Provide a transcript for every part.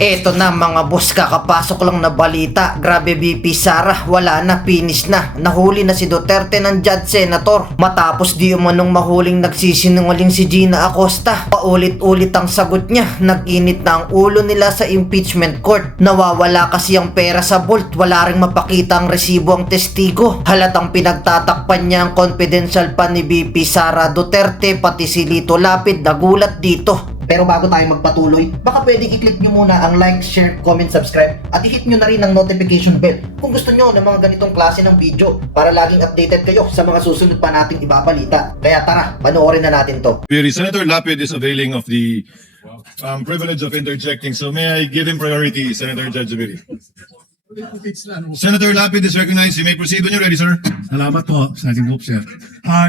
Eto na mga boss, kakapasok lang na balita. Grabe VP Sara, wala na, finish na. Nahuli na si Duterte ng judge senator. Matapos di umanong mahuling nagsisinungaling si Gina Acosta. Paulit-ulit ang sagot niya. Nag-init na ang ulo nila sa impeachment court. Nawawala kasi ang pera sa vault. Wala ring mapakita ang resibo ang testigo. Halatang pinagtatakpan niya ang confidential pa ni VP Sara Duterte, pati si Lito Lapid nagulat dito. Pero bago tayo magpatuloy, baka pwedeng i-click nyo muna ang like, share, comment, subscribe at i-hit nyo na rin ang notification bell kung gusto nyo ng mga ganitong klase ng video para laging updated kayo sa mga susunod pa nating ibabalita. Kaya tara, panoorin na natin to. Senator Lapid is availing of the privilege of interjecting, so may I give him priority, Senator Judge Zubiri? Senator Lapid is recognized. You may proceed when you're ready, sir. Salamat po, Sergeant Hope, sir.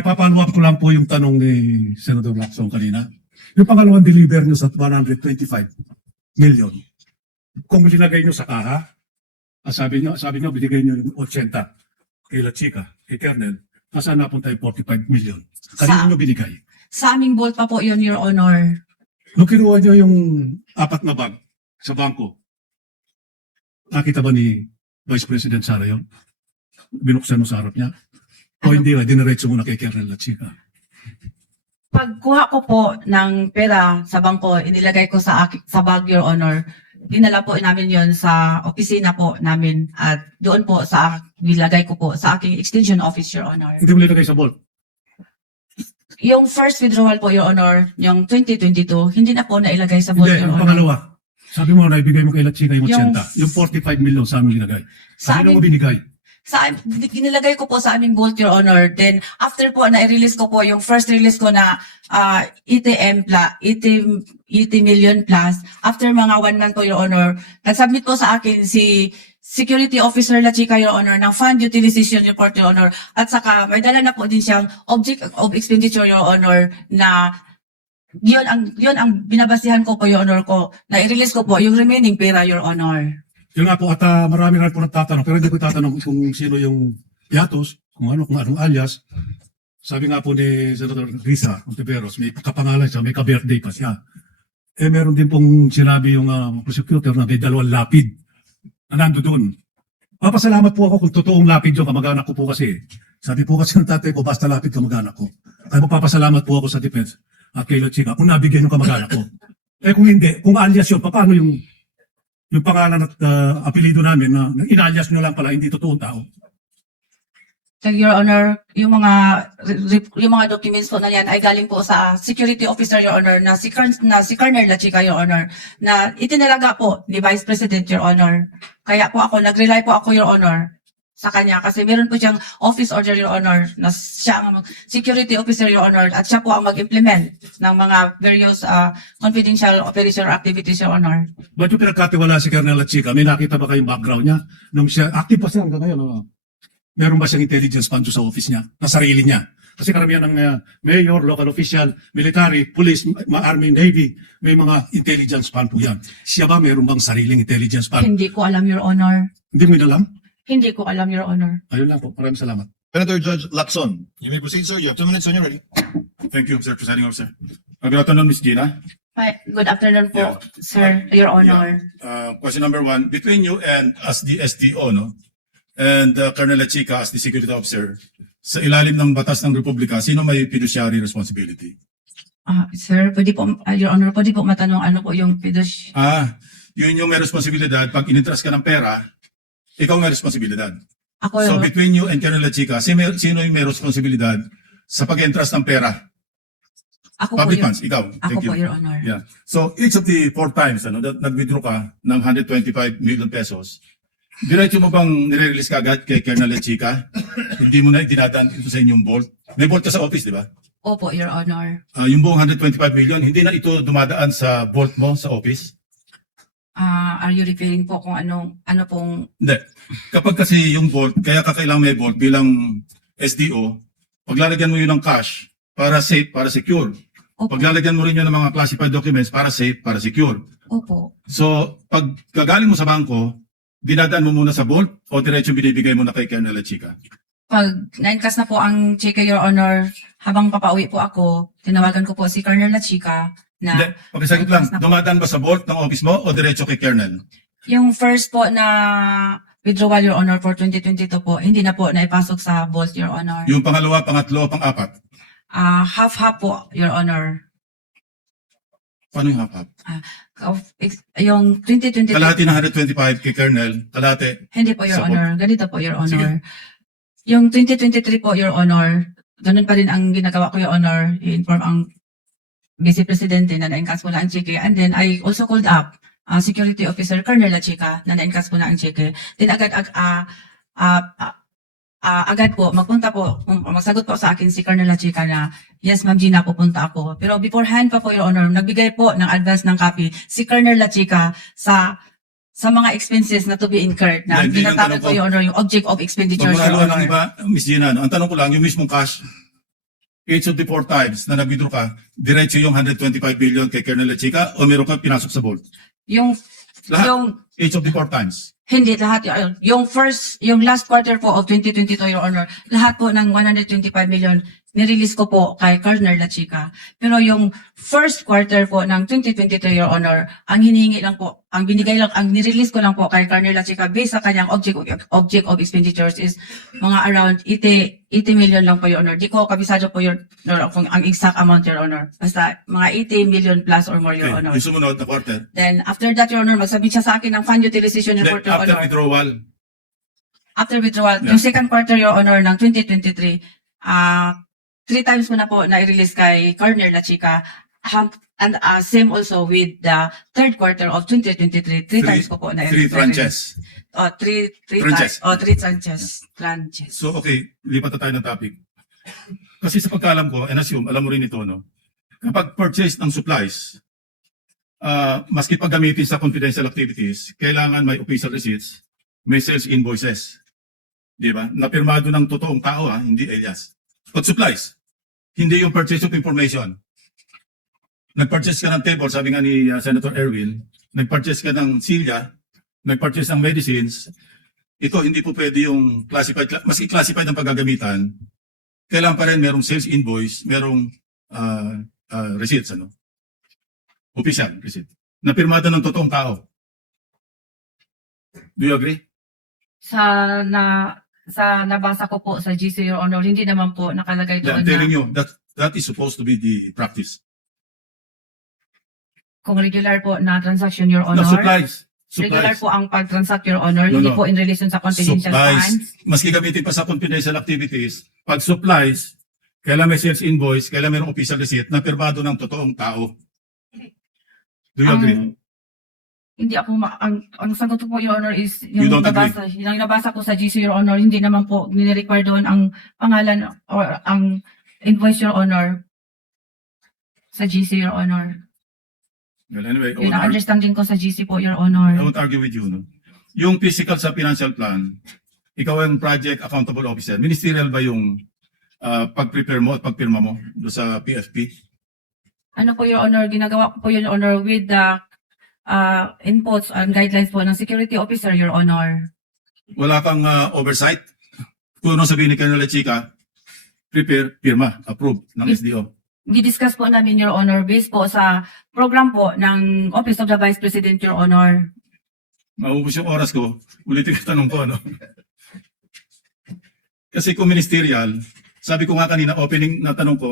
Ipapalo up ko lang po yung tanong ni Senator Lacson kanina. Yung pangalawang deliver nyo sa 125 million. Kung linagay nyo sa kaha, sabi nyo, binigay nyo yung 80 kay La Chica, kay Kernel, nasaan napunta yung 45 million? Kanina nyo binigay. Sa aming vault pa po yun, Your Honor. Nung kinuha nyo yung 4 na bag sa bangko, nakita ba ni Vice President Sara yun? Binuksan mo sa harap niya? O hindi na, diniretso mo na kay Kernel La Chica? Pagkuha ko po ng pera sa bangko, inilagay ko sa bag, Your Honor. Dinala po namin yon sa opisina po namin at doon po nilagay ko po sa aking extension office, Your Honor. Hindi mo nilagay sa vault? Yung first withdrawal po, Your Honor, yung 2022, hindi na po nailagay sa vault, Hindi, Your yung Honor. pangalawa. Sabi mo na ibigay mo kay La Chica yung 80. Yung- Yung 45 million saan mo nilagay? Sa Saan mo amin- binigay? Ginilagay ko po sa aming vault, Your Honor. Then, after po, na-release ko po yung first release ko na 80 million plus. After mga 1 month po, Your Honor, nag-submit po sa akin si Security Officer La Chica, Your Honor, ng Fund Utilization Report, Your Honor. At saka, may dala na po din siyang Object of Expenditure, Your Honor, na yun ang binabasihan ko po, Your Honor, ko. Na-release ko po yung remaining pera, Your Honor. Yun nga po, at marami rin po nagtatanong, pero hindi ko tatanong kung sino yung Yatos, kung anong alias. Sabi nga po ni Senator Risa Ontiveros, may kapangalan siya, may ka-birthday pa siya. Meron din pong sinabi yung prosecutor na may 2 lapid na nando doon. Papasalamat po ako kung totoong lapid yung kamag-anak ko po kasi. Sabi po kasi ng tatay ko, basta lapid kamag-anak ko. Kaya magpapasalamat po ako sa defense at kay La Chica kung nabigyan yung kamag-anak ko. Kung hindi, kung alias yun, paano yung pangalan at apelido namin na inalias nyo lang pala, hindi totoong tao? Your Honor, yung mga documents po na yan ay galing po sa Security Officer, Your Honor, na si Colonel La Chica, Your Honor, na itinalaga po ni Vice President, Your Honor. Kaya po nag-rely po ako, Your Honor, sa kanya kasi meron po siyang office order, Your Honor, na siya ang Security Officer, Your Honor, at siya po ang mag-implement ng mga various confidential operation or activities, Your Honor. Ba't yung pinagkatiwala si Colonel La Chica? May nakita ba kayong background niya? Nung siya, active pa siya hanggang ngayon. Meron ba siyang intelligence fund sa office niya? Na sarili niya? Kasi karamihan ng mayor, local official, military, police, army, navy, may mga intelligence fund po yan. Siya ba meron bang sariling intelligence fund? Hindi ko alam, Your Honor. Hindi mo alam? Hindi ko alam, Your Honor. Ayun lang po. Maraming salamat. Senator Judge Lacson, you may proceed, sir. You have 2 minutes when you're ready. Thank you, Sir Presiding Officer. Good afternoon, Ms. Gina. Hi, good afternoon po, Yeah. sir, Your Honor. Question number 1, between you and as the SDO, no? And Colonel La Chica as the Security Officer, sa ilalim ng batas ng Republika, sino may fiduciary responsibility? Sir, pwede po, Your Honor, pwede po matanong ano po yung fiduciary. Yun yung may responsibilidad. Pag inintras ka ng pera, ikaw may responsibilidad. Ako, So between you and Colonel La Chica, sino yung may responsibilidad sa pag-entras ng pera? ako po, Public Your, funds, ikaw. ako Thank po, you. Your Honor. Yeah. So each of the 4 times that nag-withdraw ka ng 125 million pesos, diretso mo bang nire-release ka agad kay Colonel La Chica? Hindi mo na dinadaan ito sa inyong vault? May vault ka sa office, di ba? Opo, Your Honor. Yung buong 125 million, hindi na ito dumadaan sa vault mo sa office? Are you referring po kung ano pong, Hindi. Kapag kasi yung vault, kaya kakailangan may vault bilang SDO, paglalagyan mo yun ng cash para safe, para secure. opo, Paglalagyan mo rin yun ng mga classified documents para safe, para secure. opo. So, pag gagaling mo sa bangko, dinadaan mo muna sa vault o diretso binibigay mo na kay Colonel La Chica? Pag na-encash na po ang cheque, Your Honor, habang papauwi po ako, tinawagan ko po si Colonel La Chica Hindi, na pakisagot lang, dumadaan ba sa vault ng office mo o diretso kay Colonel? yung first po na withdrawal, Your Honor, for 2022 po, hindi na po naipasok sa vault, Your Honor. Yung pangalawa, pangatlo, pang-apat? Half-half po, Your Honor. Paano yung half-half? Yung 2022, Kalahati ng 125 kay Colonel, kalahati. hindi po, Your Sa Honor. Ganito po, Your Sige. Honor. Yung 2023 po, Your Honor, ganun pa rin ang ginagawa ko, Your Honor, i-inform ang Vice Presidente na na-encash po na ang cheque. And then, I also called up Security Officer Colonel Lachica na na-encash po na ang cheque. Then, agad po, magpunta po, magsagot po sa akin si Colonel Lachica na, yes, Ma'am Gina, pupunta ako. Pero beforehand pa po, Your Honor, nagbigay po ng advance ng copy si Colonel Lachica sa mga expenses na to be incurred na Hindi, yung ginatapos tanong po, ko- Your Honor, yung object of expenditure, Your Pagmulaluan ng Honor. iba, Miss Gina, no? Ang tanong ko lang, yung mismong cash, each of the 4 times na nag-withdraw ka, diretso yung 125 billion kay Colonel Lachica o meron ka pinasok sa vault? Yung, Lahat. yung, Each of the 4 times. hindi, lahat, yung last quarter po of 2022, Your Honor, lahat po ng 125 million, nirelease ko po kay Colonel Lachica. Pero yung first quarter po ng 2023, Your Honor, ang hinihingi lang po, ang binigay lang, ang nirelease ko lang po kay Colonel Lachica based sa kanyang object of expenditures is mga around 80 million lang po, Your Honor. Di ko kabisado po, Your Honor, kung ang exact amount, Your Honor. Basta mga 80 million plus or more, Your Okay. Honor. Yung sumunod na quarter. Then, after that, Your Honor, magsabit siya sa akin ng fund utilization Then, report, Your after Honor. withdrawal, After withdrawal, Yeah. yung second quarter, Your Honor, ng 2023, 3 times ko na po na-release kay Colonel Lachica. And same also with the third quarter of 2023, 3 times ko po 3 na-release. tranches. Three Tranches. times. 3 tranches. Tranches. So, okay, lipat na tayo ng topic. Kasi sa pagkaalam ko, and assume, alam mo rin ito, no? Kapag purchase ng supplies, maski paggamitin sa confidential activities, kailangan may official receipts, may sales invoices. Di ba? Napirmado ng totoong tao, hindi alias. Pag supplies, hindi yung purchase of information. Nag-purchase ka ng table, sabi nga ni Senator Erwin, nag-purchase ka ng silya, nag-purchase ng medicines, ito hindi po pwede yung classified, maski classified ang paggagamitan, kailangan pa rin merong sales invoice, merong receipts, ano? Official receipt. Napirmado ng totoong tao. Do you agree? Sa nabasa ko po sa GC, Your Honor, hindi naman po nakalagay Yeah, doon I'm telling na you, that is supposed to be the practice. kung regular po na transaction, Your No, Honor. supplies. Regular Supplies. po ang pag-transact, Your Honor, No, hindi no. po in relation sa confidential Supplies. funds. Maski gamitin pa sa confidential activities, pag supplies, kailan may sales invoice, kailan mayroong official receipt na pirmado ng totoong tao. Do you agree? Hindi ako ang sagot ko po, Your Honor, is You yung don't agree? nabasa ko sa GC, Your Honor, hindi naman po nire-require doon ang pangalan or ang invoice, Your Honor, sa GC, Your Honor. Well, anyway, Yun ang understanding ko sa GC po, Your Honor. I won't argue with you. No? Yung physical sa financial plan, ikaw ang project accountable officer. Ministerial ba yung pag-prepare mo at pagpirma mo do sa PFP? Ano po, Your Honor, ginagawa ko po, Your Honor, with the inputs and guidelines po ng security officer, Your Honor. Wala kang oversight? Kung ano sabihin ni Colonel Lachica, prepare, pirma, approve ng SDO. Gidiscuss po namin, Your Honor, based po sa program po ng Office of the Vice President, Your Honor. Maubos yung oras ko, ulitin ko tanong ko, ano? Kasi kung ministerial, sabi ko nga kanina, opening na tanong ko,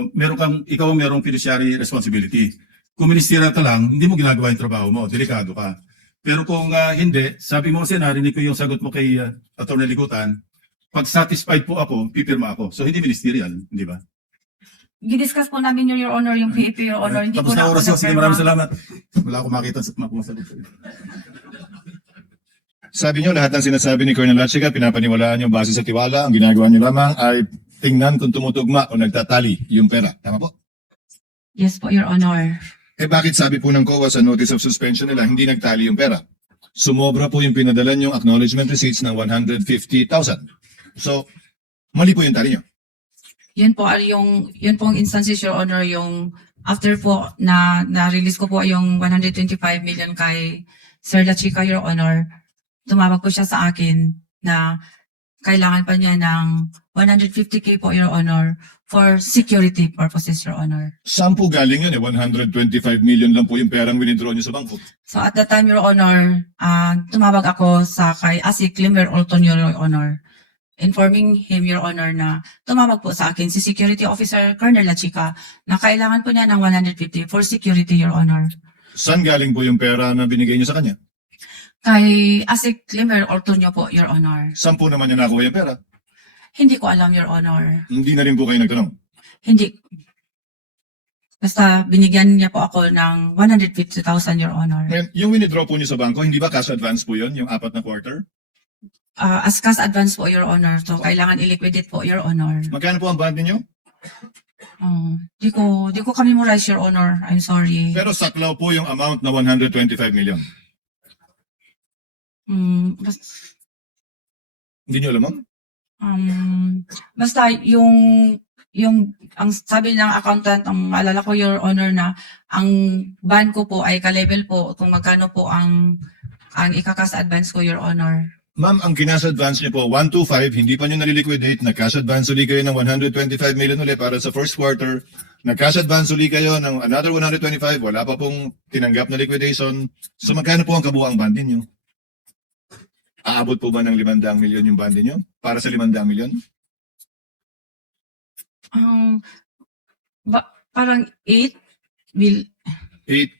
ikaw merong fiduciary responsibility. Kung ministerial ka lang, hindi mo ginagawa yung trabaho mo, delikado ka. Pero kung hindi, sabi mo kasi narinig ko yung sagot mo kay Atty. Ligutan, pag satisfied po ako, pipirma ako. So hindi ministerial, di ba? Gidiscuss po namin, Your Honor, yung PEP, Your Honor. Hindi Tapos po na na oras ako ko, sige nagpirma. maraming salamat. Wala akong makita sa masagot. Sabi niyo lahat ng sinasabi ni Colonel Lachica, pinapaniwalaan niyo base sa tiwala. Ang ginagawa niyo lamang ay tingnan kung tumutugma o nagtatali yung pera. Tama po? Yes po, Your Honor. Eh bakit sabi po ng COA sa notice of suspension nila hindi nagtali yung pera? Sumobra po yung pinadala niyong acknowledgement receipts ng 150,000. So, mali po yung tali niyo. Yun po ang instances, Your Honor, yung after po na-release ko po yung 125 million kay Sir Lachica, Your Honor, tumawag po siya sa akin na kailangan pa niya ng 150K po, Your Honor, for security purposes, Your Honor. Saan po galing yun 125 million lang po yung perang winidraw niyo sa bangko. So at that time, Your Honor, tumawag ako sa kay Asik Limer Olton, Your Honor, informing him, Your Honor, na tumawag po sa akin si Security Officer Colonel Lachica na kailangan po niya ng 150 for security, Your Honor. Saan galing po yung pera na binigay niyo sa kanya? Kay Asik Limer Olton po, Your Honor. Saan po naman niya nakuha yung pera? Hindi ko alam, Your Honor. Hindi na rin po kayo nagtanong. Hindi. Basta binigyan niya po ako ng 150,000, Your Honor. Ngayon, yung winidraw po niyo sa bangko, hindi ba cash advance po yun, yung 4 na quarter? As cash advance po, Your Honor. So, kailangan i-liquidate po, Your Honor. Magkano po ang bond niyo? Di ko kami memorize, Your Honor. I'm sorry. Pero saklaw po yung amount na 125 million. Hindi niyo alam, ma'am? Basta ang sabi ng accountant, ang maalala ko, Your Honor, na ang ban ko po ay ka-level po kung magkano po ang ika-cash advance ko, Your Honor. Ma'am, ang kinas advance niyo po, 125, hindi pa niyo naliliquidate, nag-cash advance uli kayo ng 125 million uli para sa first quarter, nag-cash advance uli kayo ng another 125, wala pa pong tinanggap na liquidation. So magkano po ang kabuang bond niyo? Aabot po ba ng 500 million yung bond niyo? Para sa 500 million? Parang 8 mil. 8.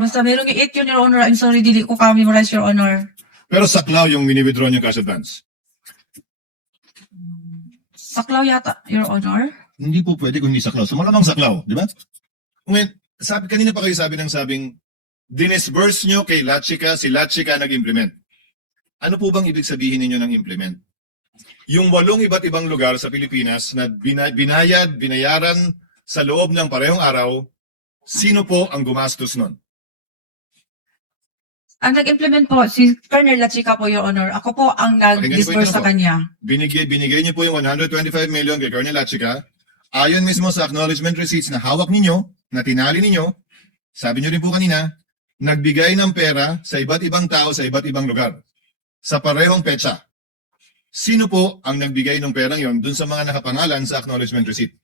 Basta merong 8 yun, Your Honor. I'm sorry, dili ko ka-memorize, Your Honor. Pero saklaw yung mini-withdraw niyo cash advance. Saklaw yata, Your Honor. Hindi po pwede kung hindi saklaw. So malamang saklaw, di ba? Ngayon, kanina pa kayo sabing, dinisburse nyo kay Lachica, si Lachica nag-implement. Ano po bang ibig sabihin ninyo ng implement? Yung 8 iba't ibang lugar sa Pilipinas na binayaran sa loob ng parehong araw, sino po ang gumastos nun? Ang nag-implement po, si Colonel Lachica po, Your Honor. Ako po ang nag-disburse sa kanya. Binigay niyo po yung 125 million kay Colonel Lachica. Ayon mismo sa acknowledgement receipts na hawak ninyo, na tinali ninyo, sabi niyo rin po kanina, nagbigay ng pera sa iba't ibang tao sa iba't ibang lugar. Sa parehong petsa. Sino po ang nagbigay ng perang yon dun sa mga nakapangalan sa acknowledgement receipt?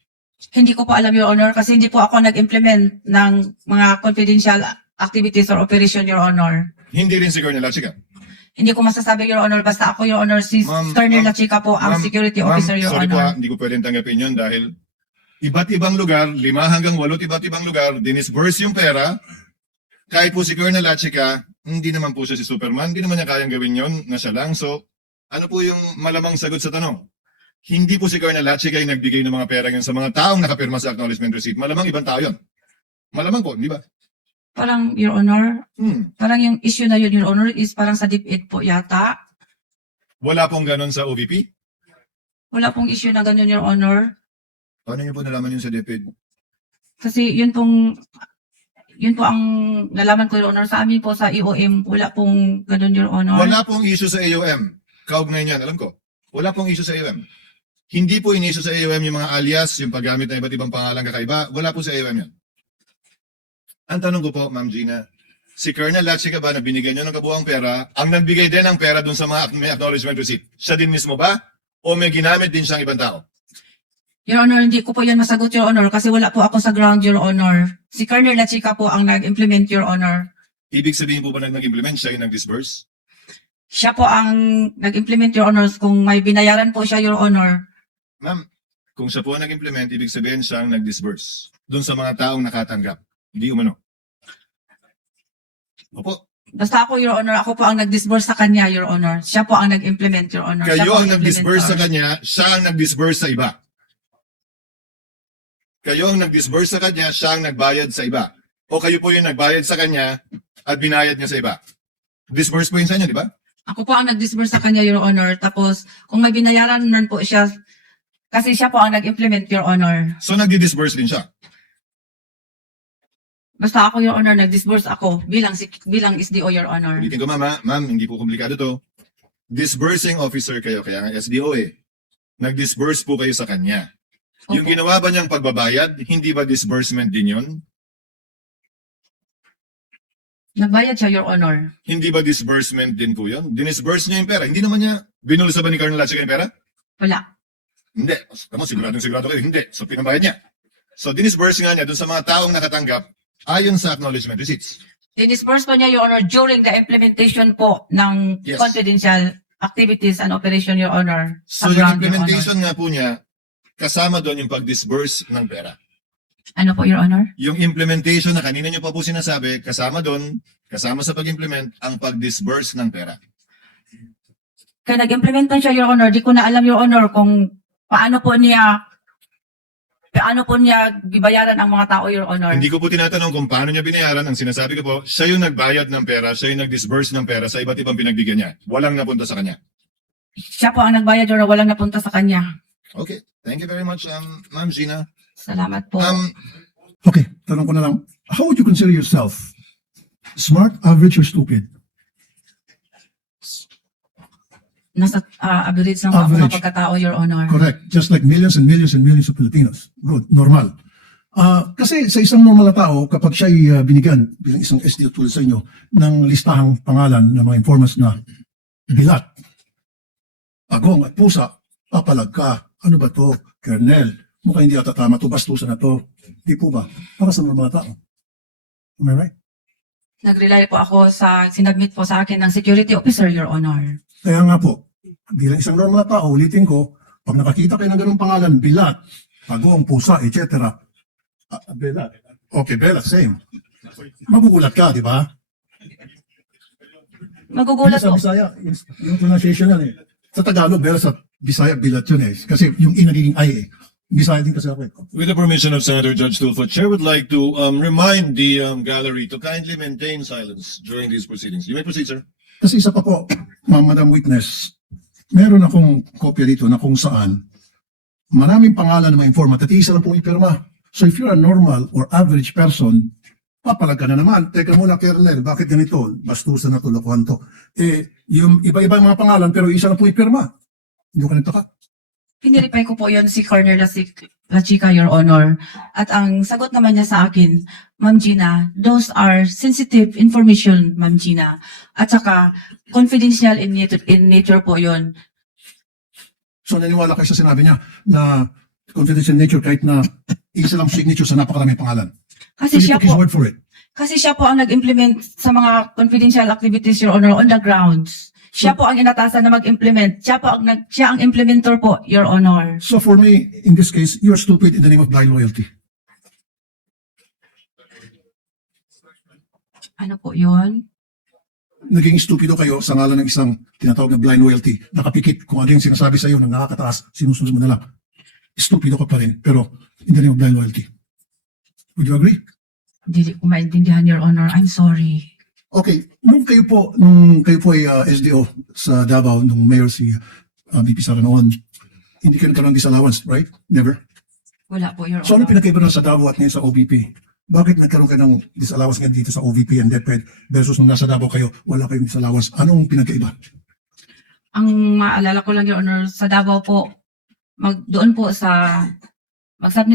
Hindi ko po alam, Your Honor, kasi hindi po ako nag-implement ng mga confidential activities or operation, Your Honor. Hindi rin si Colonel Lachica. Hindi ko masasabi, Your Honor. Basta ako, Your Honor, si Colonel Lachica po, ang security officer, Your sorry Honor. po, hindi ko pwedeng tanggapin yun dahil iba't ibang lugar, 5 hanggang 8 iba't ibang lugar, dinisburse yung pera. Kahit po si Colonel Lachica, hindi naman po siya si Superman, hindi naman niya kayang gawin yon na siya lang. So, ano po yung malamang sagot sa tanong? Hindi po si Colonel Lachica yung nagbigay ng mga pera yun sa mga taong nakapirma sa acknowledgement receipt. Malamang ibang tao yun. Malamang po, di ba? Parang, Your Honor, parang yung issue na yun, Your Honor, is parang sa DepEd po yata. Wala pong ganon sa OVP? Wala pong issue na ganyan, Your Honor. Paano niyo po nalaman yun sa DepEd? Kasi yun po ang nalaman ko, Your Honor, sa amin po sa EOM. Wala pong ganun, Your Honor. Wala pong issue sa AOM. Kaugnay niyan, alam ko. Wala pong issue sa AOM. Hindi po in-issue sa AOM yung mga alias, yung paggamit ng iba't ibang pangalan kakaiba. Wala po sa AOM yan. Ang tanong ko po, Ma'am Gina, si Colonel Lachica ba na binigyan niyo ng kabuang pera, ang nagbigay din ng pera dun sa mga may acknowledgement receipt? Siya din mismo ba? O may ginamit din siyang ibang tao? Your Honor, hindi ko po yan masagot, Your Honor, kasi wala po ako sa ground, Your Honor. Si Colonel Lachica po ang nag-implement, Your Honor. Ibig sabihin po ba nag-implement siya yung nag-disburse? Siya po ang nag-implement, Your Honor, kung may binayaran po siya, Your Honor. Ma'am, kung siya po ang nag-implement, ibig sabihin siyang nag-disburse dun sa mga taong nakatanggap. Hindi umano. Opo. Basta ako, Your Honor, ako po ang nag-disburse sa kanya, Your Honor. Siya po ang nag-implement, Your Honor. Siya Kayo po ang nag-disburse sa implementer. kanya, siya ang nag-disburse sa iba. Kayo ang nag-disburse sa kanya, siya ang nagbayad sa iba. O kayo po yung nagbayad sa kanya at binayad niya sa iba. Disburse po yun sa inyo, di ba? Ako po ang nag-disburse sa kanya, Your Honor. Tapos, kung may binayaran man po siya, kasi siya po ang nag-implement, Your Honor. So nag-disburse din siya. Basta ako, Your Honor, nag-disburse ako bilang SDO, Your Honor. Ulitin ko, ma'am, ha? Ma'am, hindi po komplikado to. Disbursing officer kayo, kaya nga SDO eh. Nag-disburse po kayo sa kanya. Yung Opo. ginawa ba niyang pagbabayad, hindi ba disbursement din yun? Nagbayad siya, Your Honor. Hindi ba disbursement din po yun? Dinisburse niya yung pera. Hindi naman niya Binulsa ba ni Colonel Latchika yung pera? Wala. Hindi. Tama, sigurado kayo. Hindi. So, pinabayad niya. So, dinisburse nga niya dun sa mga taong nakatanggap ayon sa acknowledgement receipts. Dinisburse po niya, Your Honor, during the implementation po ng Yes. confidential activities and operation, Your Honor. So, sa yung ground, Your Honor. implementation nga po niya, kasama doon yung pag-disburse ng pera. Ano po, Your Honor? Yung implementation na kanina niyo pa po sinasabi, kasama doon, kasama sa pag-implement, ang pag-disburse ng pera. Kaya nag-implement man siya, Your Honor. Di ko na alam, Your Honor, kung paano po niya bibayaran ang mga tao, Your Honor. Hindi ko po tinatanong kung paano niya binayaran. Ang sinasabi ko po, siya yung nagbayad ng pera, siya yung nag-disburse ng pera sa iba't ibang pinagbigyan niya. Walang napunta sa kanya. Siya po ang nagbayad, Your Honor. Walang napunta sa kanya. Okay. Thank you very much, Ma'am Gina. Salamat po. Okay, tanong ko na lang. How would you consider yourself? Smart, average, or stupid? Nasa average lang po ako ng Average. pagkatao, Your Honor. Correct. Just like millions and millions and millions of Filipinos. Good. Normal. Kasi sa isang normal na tao, kapag siya ay binigyan bilang isang SDO tulad sa inyo ng listahang pangalan ng mga informants na bilat, agong at pusa, papalag ka. Ano ba to? Colonel, mukhang hindi ata tama to, bastusan na to. Di po ba? Para sa normal na tao. Am I right? Nag-rely po ako sa, sinabmit po sa akin ng security officer, Your Honor. Kaya nga po, bilang isang normal na tao, ulitin ko, pag nakakita kayo ng ganung pangalan, bilat, agong, pusa, etc. Belat. Okay, Belat, same. Magugulat ka, di ba? Magugulat Sa po. Bisaya, yung pronunciation yan eh. Sa Tagalog, pero sa Bisaya, bilat yun eh. Kasi yung nagiging ay eh. Bisaya din kasi ako eh. With the permission of Senator Judge Tulfo, Chair would like to remind the gallery to kindly maintain silence during these proceedings. You may proceed, sir. Kasi isa pa po, Madam Witness, meron akong kopya dito na kung saan maraming pangalan ng mga informant at isa lang pong ipirma. So if you're a normal or average person, papalag ka na naman. Teka muna, Colonel, bakit ganito? Bastusan na to, lokohan to. Yung iba-iba mga pangalan pero isa lang pong ipirma. Hindi ko nagtaka. Piniripay ko po yon si Colonel Lachica, Your Honor. At ang sagot naman niya sa akin, Ma'am Gina, those are sensitive information, Ma'am Gina. At saka, confidential in nature po yon. So naniwala kayo sa sinabi niya na confidential nature kahit na isa lang signature sa napakaraming pangalan. Kasi So you siya took his po, word for it. kasi siya po ang nag-implement sa mga confidential activities, Your Honor, on the grounds. Siya po ang inatasan na mag-implement. Siya ang implementer po, Your Honor. So for me, in this case, you're stupid in the name of blind loyalty. Ano po yun? Naging stupido kayo sa ngalan ng isang tinatawag na blind loyalty. Nakapikit kung ano yung sinasabi sa iyo ng nakakataas, sinusunod mo na lang. Stupido ka pa rin, pero in the name of blind loyalty. Would you agree? Hindi ko maintindihan, Your Honor. I'm sorry. Okay, nung kayo po ay SDO sa Davao, nung mayor si VP Sara noon, hindi kayo nagkaroon ng disallowance, right? Never? Wala po, Your So ano Honor. pinagkaiba nun sa Davao at ngayon sa OVP? Bakit nagkaroon kayo ng disallowance ngayon dito sa OVP and DepEd versus nung nasa Davao kayo, wala kayong disallowance? Anong pinagkaiba? Ang maalala ko lang, Your Honor, sa Davao po, mag-submit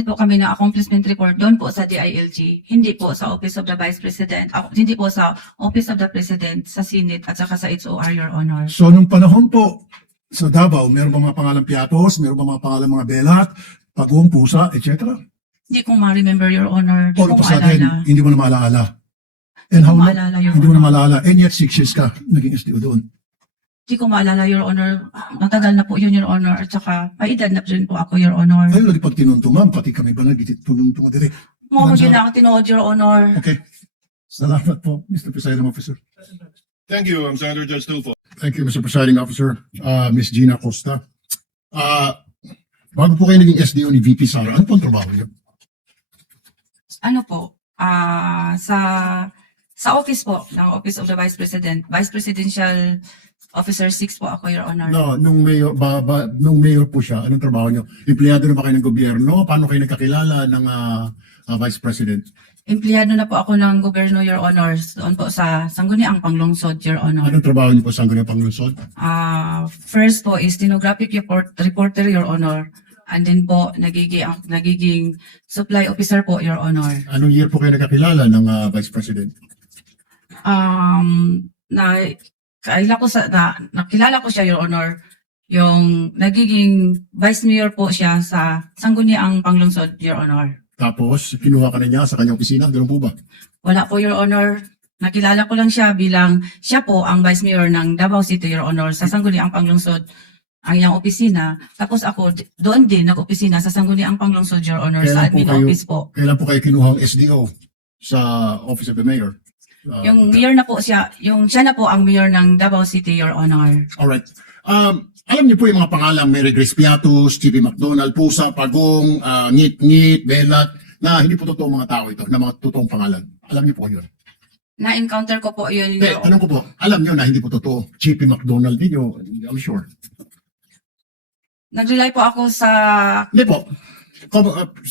po kami ng accomplishment report doon po sa DILG, hindi po sa Office of the Vice President, hindi po sa Office of the President, sa Senate at saka sa HOR, Your Honor. So nung panahon po sa Davao, meron ba mga pangalang Piatos, meron ba mga pangalang mga Belat, Pagong, Pusa, etc.? Hindi ko ma-remember, Your Honor. Hindi All ko of a sudden, maalala. hindi mo na maalaala. And Hindi how ko long? maalala, Your Hindi mo na Honor. maalaala. And yet 6 years ka naging SDO doon. Hindi ko maalala, Your Honor. Matagal na po yun, Your Honor. At saka, may edad na rin po ako, Your Honor. Ayaw lagi pag tinuntungan, pati kami ba nagtituntungan dire. Mo yun na ang tinood, Your Honor. Okay. Salamat po, Mr. Presiding Officer. Thank you, Senator Judge Tulfo. Thank you, Mr. Presiding Officer. Ms. Gina Costa. Bago po kayo naging SDO ni VP Sara, ano pong trabaho niyo? Ano po? Sa office po, ng Office of the Vice President, Vice Presidential Officer 6 po ako, Your Honor. No, nung mayor po siya, anong trabaho niyo? Empleyado na ba kayo ng gobyerno? Paano kayo nagkakilala ng Vice President? Empleyado na po ako ng gobyerno, Your Honor, doon po sa Sangguniang Panglungsod, Your Honor. Anong trabaho niyo po sa Sangguniang Panglungsod? First po is stenographic reporter, Your Honor. And then po, nagiging supply officer po, Your Honor. Anong year po kayo nagkakilala ng Vice President? Nakilala ko siya, Your Honor, yung nagiging vice mayor po siya sa Sangguniang Panglungsod, Your Honor. Tapos, kinuha ka na niya sa kanyang opisina. Ganun po ba? Wala po, Your Honor. Nakilala ko lang siya bilang siya po ang vice mayor ng Davao City, Your Honor, sa Sangguniang Panglungsod ang iyang opisina. Tapos ako, doon din nag-opisina sa Sangguniang Panglungsod, Your Honor, Kailan sa po admin kayo- office po. Kailan po kayo kinuha ang SDO sa Office of the Mayor? Yung mayor na po siya, siya na po ang mayor ng Davao City, Your Honor. Alright. Alam niyo po yung mga pangalang Mary Grace Piatos, Chippy McDonald, Pusa, Pagong, Ngit-Ngit, Belat, na hindi po totoong mga tao ito, na mga totoong pangalan. Alam niyo po yun. Na-encounter ko po yun. Hindi, tanong ko po, alam niyo na hindi po totoo. Chippy McDonald, hindi niyo, I'm sure. Nag-rely po ako sa... Hindi po.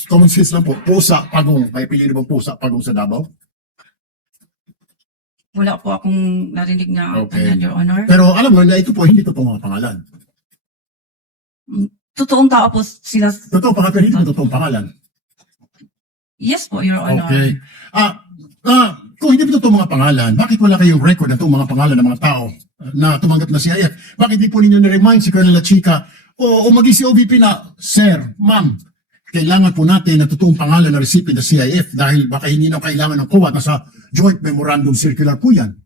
Common sense lang po. Pusa, Pagong. May pili na bang Pusa, Pagong sa Davao? Wala po akong narinig na Okay. ganyan, Your Honor. Pero alam mo na ito po, hindi totoong mga pangalan. Totoong tao po sila. Totoo pangalan, pero hindi po totoong pangalan. Yes po, Your Honor. Okay. Kung hindi po totoo mga pangalan, bakit wala kayong record na itong mga pangalan ng mga tao na tumanggap na CIF? Bakit di po ninyo na-remind si Colonel La Chica o maging si OVP na, Sir, Ma'am, kailangan po natin na totoong pangalan na recipient ng CIF dahil baka hindi na kailangan ng COA at nasa joint memorandum circular po yan.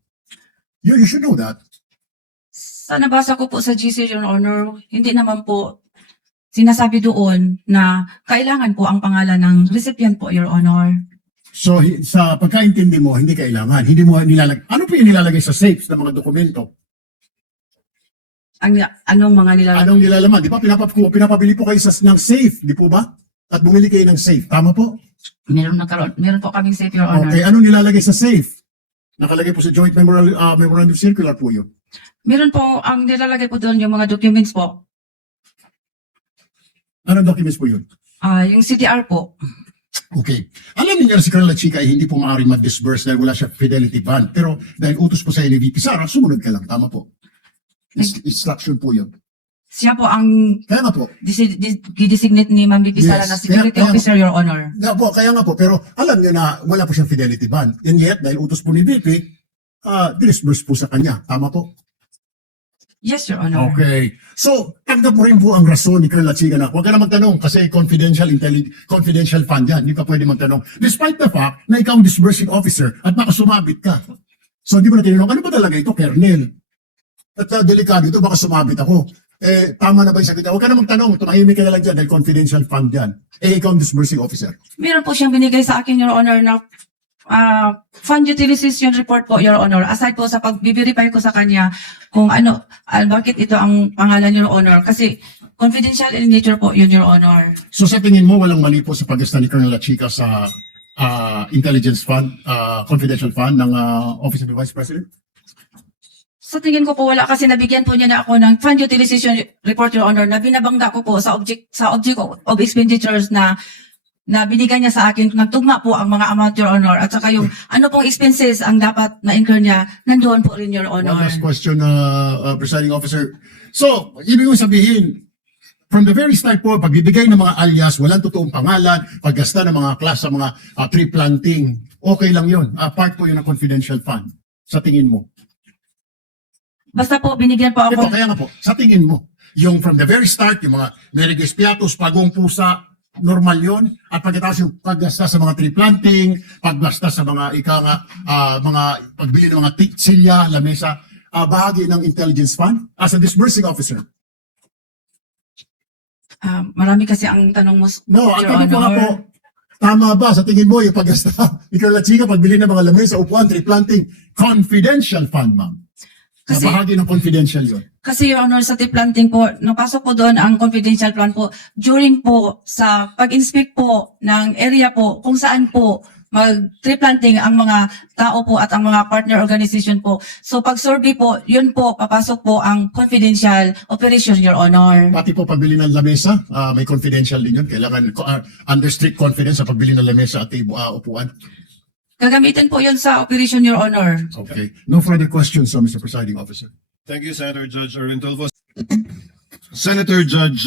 You should know that. Sa nabasa ko po sa GC, Your Honor, hindi naman po sinasabi doon na kailangan po ang pangalan ng recipient po, Your Honor. So, sa pagkaintindi mo, hindi kailangan. Hindi mo nilalagay. Ano po yung nilalagay sa safes ng mga dokumento? Anong mga nilalagay? Anong nilalaman? Di ba pinapabili po kayo ng safe, di po ba? At bumili kayo ng safe. Tama po? Meron po kaming safe, Your Honor. Okay, anong nilalagay sa safe? Nakalagay po sa joint memorandum circular po yun. Meron po, ang nilalagay po doon yung mga documents po. Anong documents po yun? Yung CDR po. Okay. Alam niyo na si Colonel La Chica ay hindi po maaaring mag-disburse dahil wala siya fidelity bond. Pero dahil utos po sa ni VP Sara, sumunod ka lang. Tama po. Instruction po yun. Siya po ang Kaya nga po. designate ni Ma'am Bibi Sara Yes. na security Kaya- officer, Your Honor. Kaya nga po. Pero alam niyo na wala po siyang fidelity bond. And yet, dahil utos po ni VP, disburse po sa kanya. Tama po. Yes, Your Honor. Okay. So, tanggap mo rin po ang rason ni Colonel La Chica na huwag ka na magtanong kasi confidential fund yan. Hindi ka pwede magtanong. Despite the fact na ikaw ang disbursing officer at baka sumabit ka. So, di mo na tinanong, ano ba talaga ito, Colonel? At delikado ito, baka sumabit ako. Tama na ba yung sagot niya? Huwag ka na magtanong, tumahimik ka na lang dyan dahil confidential fund yan. Ikaw ang disbursing officer. Meron po siyang binigay sa akin, Your Honor, na fund utilization report po, Your Honor. Aside po sa pag-verify ko sa kanya kung bakit ito ang pangalan, Your Honor. Kasi confidential in nature po yun, Your Honor. So, sa tingin mo, walang mali po sa paggasta ni Colonel La Chica sa intelligence fund, confidential fund ng Office of the Vice President? Sa tingin ko po wala kasi nabigyan po niya na ako ng fund utilization report, Your Honor, na binabangga ko po sa object of expenditures na binigay niya sa akin, nagtugma po ang mga amount, Your Honor, at saka yung ano pong expenses ang dapat na-incur niya, nandoon po rin, Your Honor. One last question, presiding officer. So, ibig mo sabihin, from the very start po, pagbibigay ng mga alias, walang totoong pangalan, paggasta ng mga class sa mga tree planting, okay lang yun. Part po yun ng confidential fund. Sa tingin mo? Basta po, binigyan po Ito, ako. kaya nga po, sa tingin mo, yung from the very start, yung mga Merigues Piatos, Pagong Pusa, normal yun. At pagkatapos yung paggasta sa mga tree planting, paggasta sa mga mga pagbili ng mga silya, lamesa, bahagi ng intelligence fund as a disbursing officer. Marami kasi ang tanong mo, No, ang Your tanong ko nga po, Honor. tama ba sa tingin mo yung paggasta? Ikaw La Chica, pagbili ng mga lamesa, upuan, tree planting, confidential fund, ma'am. Na Kasi- bahagi ng confidential yun. Kasi, Your Honor, sa tree planting po, napasok po doon ang confidential plan po during po sa pag-inspect po ng area po kung saan po mag-tree planting ang mga tao po at ang mga partner organization po. So, pag-survey po, yun po, papasok po ang confidential operation, Your Honor. Pati po pagbili ng lamesa, may confidential din yun. Kailangan under strict confidence sa pagbili ng lamesa at upuan. Gagamitin po yun sa operation, Your Honor. Okay. No further questions, Mr. Presiding Officer. Thank you, Senator Judge Erwin Tulfo. Senator Judge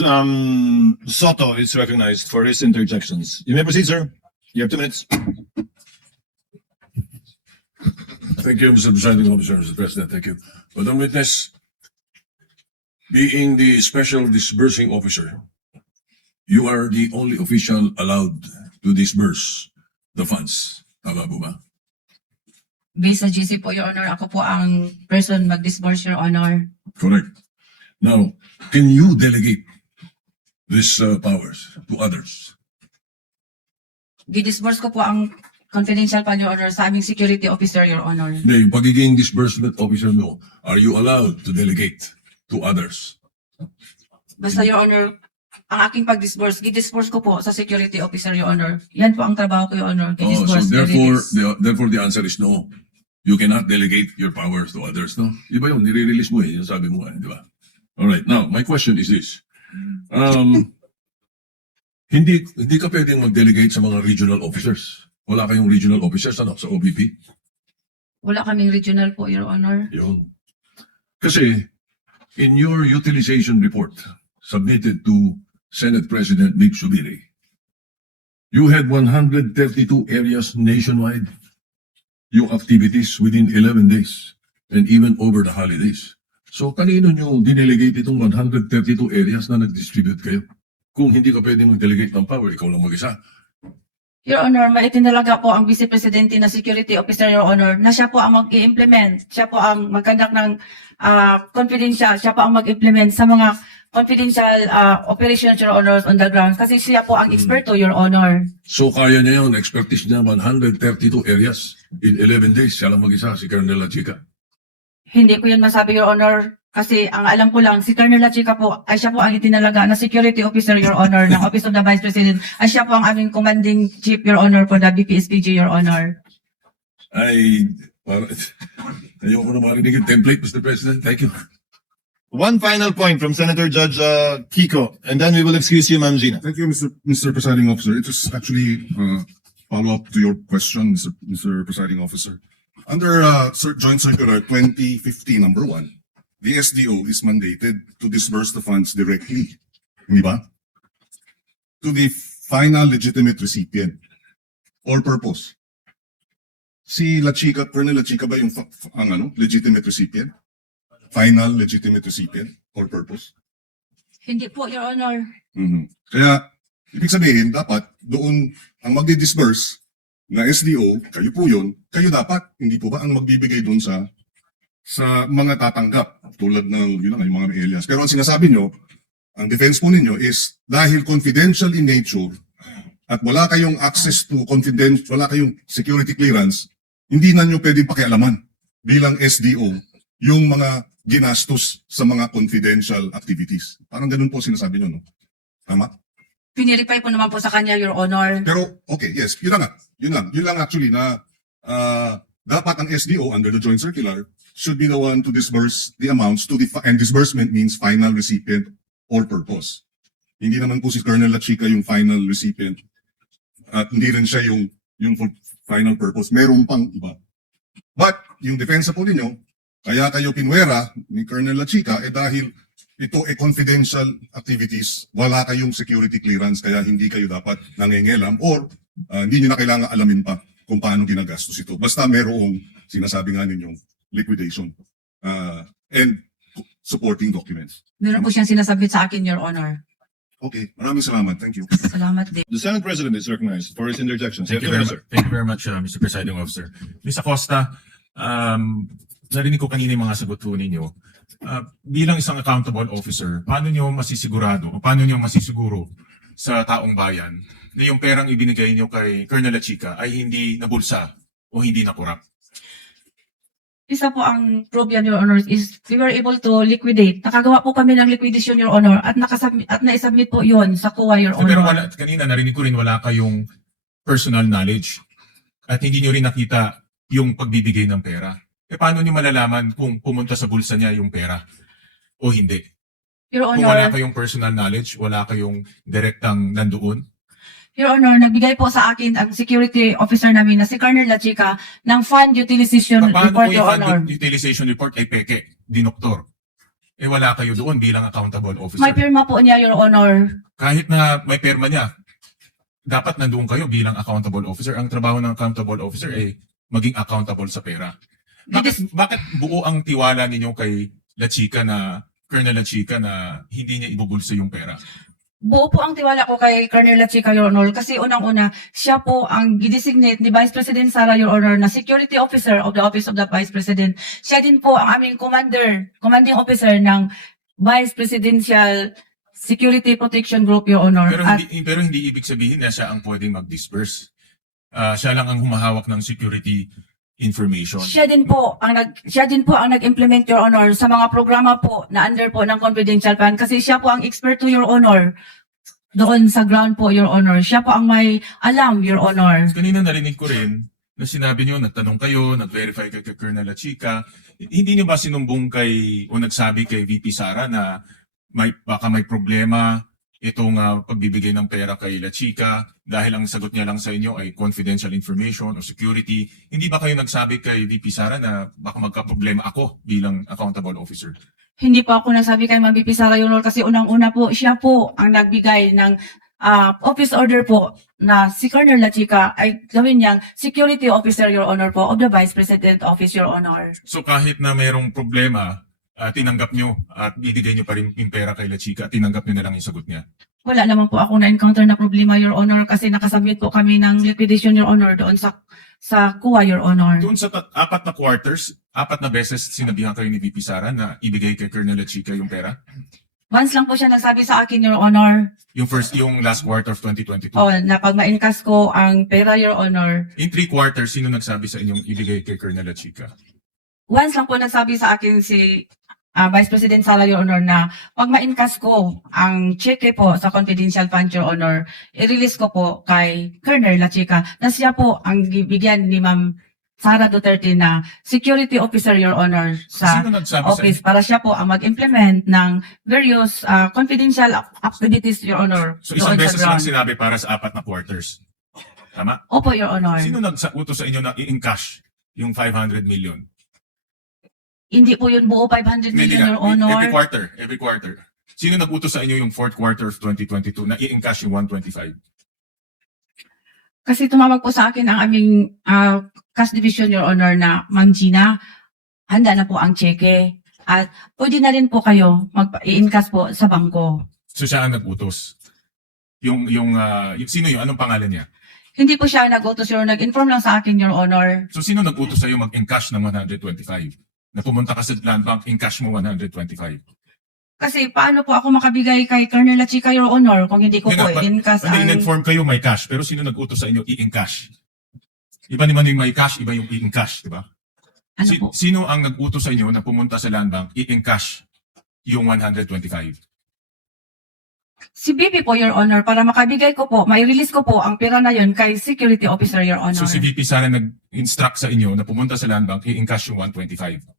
Soto is recognized for his interjections. You may proceed, sir. You have 2 minutes. Thank you, Mr. Presiding Officer, Mr. President. Thank you. Madam Witness, Being the special disbursing officer, you are the only official allowed to disburse the funds. Tama po ba? Based sa GC po, Your Honor, ako po ang person mag-disburse, Your Honor. Correct. Now, can you delegate these powers to others? Gidisburse ko po ang confidential fund, Your Honor, sa aming security officer, Your Honor. Hindi, yung pagiging disbursement officer mo, are you allowed to delegate to others? Basta, Your Honor, ang aking pag-disburse, gidisburse ko po sa security officer, Your Honor. Yan po ang trabaho ko, Your Honor. Oh, so Gidisburse, therefore the answer is no. You cannot delegate your powers to others, no? Di ba yun? Nire-release mo yung sabi mo, di ba? Alright, now, my question is this. Hindi ka pwedeng mag-delegate sa mga regional officers. Wala kayong regional officers, ano, sa OBP? Wala kaming regional po, Your Honor. Yun. Kasi, in your utilization report submitted to Senate President Vic Subiri, you had 132 areas nationwide, yung activities within 11 days and even over the holidays. So, kanino nyo dinelegate itong 132 areas na nag-distribute kayo? Kung hindi ka pwedeng mag-delegate ng power, ikaw lang mag-isa. Your Honor, maitinalaga po ang Vice Presidente na Security Officer, Your Honor, na siya po ang mag-i-implement, siya po ang mag-conduct ng confidential, siya po ang mag-implement sa mga confidential operations, Your Honor, on the ground. Kasi siya po ang eksperto, Your Honor. So, kaya niya yun, expertise niya, 132 areas in 11 days. Siya lang mag-isa, si Colonel Lachica. Hindi ko yun masabi, Your Honor. Kasi ang alam ko lang, si Colonel Lachica po, ay siya po ang itinalaga na Security Officer, Your Honor, ng Office of the Vice President. Ay siya po ang aming Commanding Chief, Your Honor, for the BPSPG, Your Honor. Ayoko na marinig yung template, Mr. President. Thank you. One final point from Senator Judge Kiko, and then we will excuse you, Ma'am Gina. Thank you, Mr. Presiding Officer. It was actually follow up to your question, Mr. Presiding Officer. Under Joint Circular 2015 number 1, the SDO is mandated to disburse the funds directly, di ba? To the final legitimate recipient or purpose. Si Lachica, Colonel Lachica ba yung legitimate recipient? Final legitimate recipient or purpose? Hindi po, Your Honor. Kaya, ibig sabihin, dapat doon ang magdi-disburse na SDO, kayo po yun, kayo dapat, hindi po ba ang magbibigay doon sa mga tatanggap, tulad ng yung mga alias. Pero ang sinasabi nyo, ang defense po ninyo is dahil confidential in nature at wala kayong access to confidential, wala kayong security clearance, hindi na nyo pwedeng pakialaman bilang SDO yung mga ginastos sa mga confidential activities. Parang ganun po sinasabi nyo, no? Tama? Pinirify po naman po sa kanya, Your Honor. Pero, okay, yes, yun lang actually na dapat ang SDO under the Joint Circular should be the one to disburse the amounts to the, and disbursement means final recipient or purpose. Hindi naman po si Colonel Lachica yung final recipient at hindi rin siya yung final purpose. Meron pang iba. But, yung defensa po ninyo, kaya kayo pinwera ni Colonel Lachica dahil ito confidential activities, wala kayong security clearance kaya hindi kayo dapat nangingialam or hindi nyo na kailangan alamin pa kung paano ginagastos ito. Basta merong sinasabi nga ninyong liquidation and supporting documents. Meron po siyang sinasabit sa akin, Your Honor. Okay, maraming salamat. Thank you. Salamat din. The Senate President is recognized for his interjections. Thank you very much, Mr. Presiding Officer. Ms. Acosta, narinig ko kanina yung mga sagot po ninyo. Bilang isang accountable officer, paano nyo masisigurado o paano nyo masisiguro sa taong bayan na yung perang ibinigay nyo kay Colonel Lachica ay hindi nabulsa o hindi nakurap? Isa po ang probe yan, Your Honor, is we were able to liquidate. Nakagawa po kami ng liquidation, Your Honor, at na-submit po yon sa COA, Your Honor. Pero kanina narinig ko rin wala kayong personal knowledge at hindi nyo rin nakita yung pagbibigay ng pera. Paano nyo malalaman kung pumunta sa bulsa niya yung pera o hindi? Your Kung wala Honor, kayong personal knowledge, wala kayong direktang nandoon, Your Honor, nagbigay po sa akin ang security officer namin na si Colonel Lachica ng fund utilization paano report, po Your yung Honor. fund utilization report ay peke, dinoktor? Wala kayo doon bilang accountable officer. May pirma po niya, Your Honor. Kahit na may perma niya, dapat nandoon kayo bilang accountable officer. Ang trabaho ng accountable officer ay maging accountable sa pera. Bakit buo ang tiwala ninyo kay Lachica na Colonel La Chica na hindi niya ibubulsa yung pera? Buo po ang tiwala ko kay Colonel La Chica, Your Honor, kasi unang-una, siya po ang designate ni Vice President Sara, Your Honor, na Security Officer of the Office of the Vice President. Siya din po ang aming commanding officer ng Vice Presidential Security Protection Group, Your Honor. At Pero hindi ibig sabihin na siya ang pwedeng mag-disperse. Siya lang ang humahawak ng security information. siya din po ang nag-implement, Your Honor, sa mga programa po na under po ng confidential fund, kasi siya po ang expert to, Your Honor, doon sa ground po, Your Honor. Siya po ang may alam, Your Honor. Kanina narinig ko rin na sinabi niyo, nagtanong kayo, nag-verify kay Colonel La Chica. Hindi niyo ba sinumbong o nagsabi kay VP Sara na baka may problema itong pagbibigay ng pera kay La Chica dahil ang sagot niya lang sa inyo ay confidential information o security? Hindi ba kayo nagsabi kay VP Sara na baka magka-problema ako bilang accountable officer? Hindi po ako nagsabi kay Ma'am VP Sara, Your Honor, kasi unang-una po, siya po ang nagbigay ng office order po na si Colonel La Chica ay gawin niyang security officer, Your Honor, po of the Vice President Office, Your Honor. So kahit na mayroong problema, tinanggap nyo at bibigay nyo pa rin yung pera kay La Chica at tinanggap nyo na lang yung sagot niya? Wala naman po ako na-encounter na problema, Your Honor, kasi nakasubmit po kami ng liquidation, Your Honor, doon sa kuha, Your Honor. Doon sa 4 na quarters, 4 na beses sinabihan kayo ni VP Sara na ibigay kay Colonel La Chica yung pera? Once lang po siya nagsabi sa akin, Your Honor, Yung last quarter of 2022. na pag ma-encash ko ang pera, Your Honor, In 3 quarters, sino nagsabi sa inyong ibigay kay Colonel La Chica? once lang po nagsabi sa akin si Vice President Sara, Your Honor, na pag ma-encash ko ang cheque po sa confidential fund, Your Honor, i-release ko po kay Colonel La Chica na siya po ang bibigyan ni Ma'am Sara Duterte na security officer, Your Honor, sa Sino nagsabi sa office para siya po ang mag-implement ng various confidential activities, Your Honor. So isang doon sa beses lang ground. sinabi para sa 4 na quarters. Tama? Opo, Your Honor. Sino nagsakuto sa inyo na i-encash yung 500 million? Hindi po yun buo 500 Hindi million, nga. Your Honor. Every quarter. Sino nag-utos sa inyo yung 4th quarter of 2022 na i-encash yung 125? Kasi tumawag po sa akin ang aming cash division, Your Honor, na Ma'am Gina, handa na po ang cheque. At pwede na rin po kayo mag-i-encash po sa bangko. So siya ang nag-utos. Sino yun? Anong pangalan niya? Hindi po siya nag-utos, Your Honor. Nag-inform lang sa akin, Your Honor. So sino nag-utos sa'yo mag-encash ng 125? Na pumunta ka sa land bank, encash mo 125. Kasi paano po ako makabigay kay Colonel La Chica, Your Honor, kung hindi ko po i-encash Hindi, ang... in-inform kayo may cash, pero sino nag-utos sa inyo i-encash? Iba naman yung may cash, iba yung i-encash, di ba? Ano po? Sino ang nag-utos sa inyo na pumunta sa land bank, i-encash yung 125? Si BP po, Your Honor, para makabigay ko po, mai-release ko po ang pera na yon kay security officer, Your Honor. So si VP Sara nag-instruct sa inyo na pumunta sa land bank, i-encash yung 125.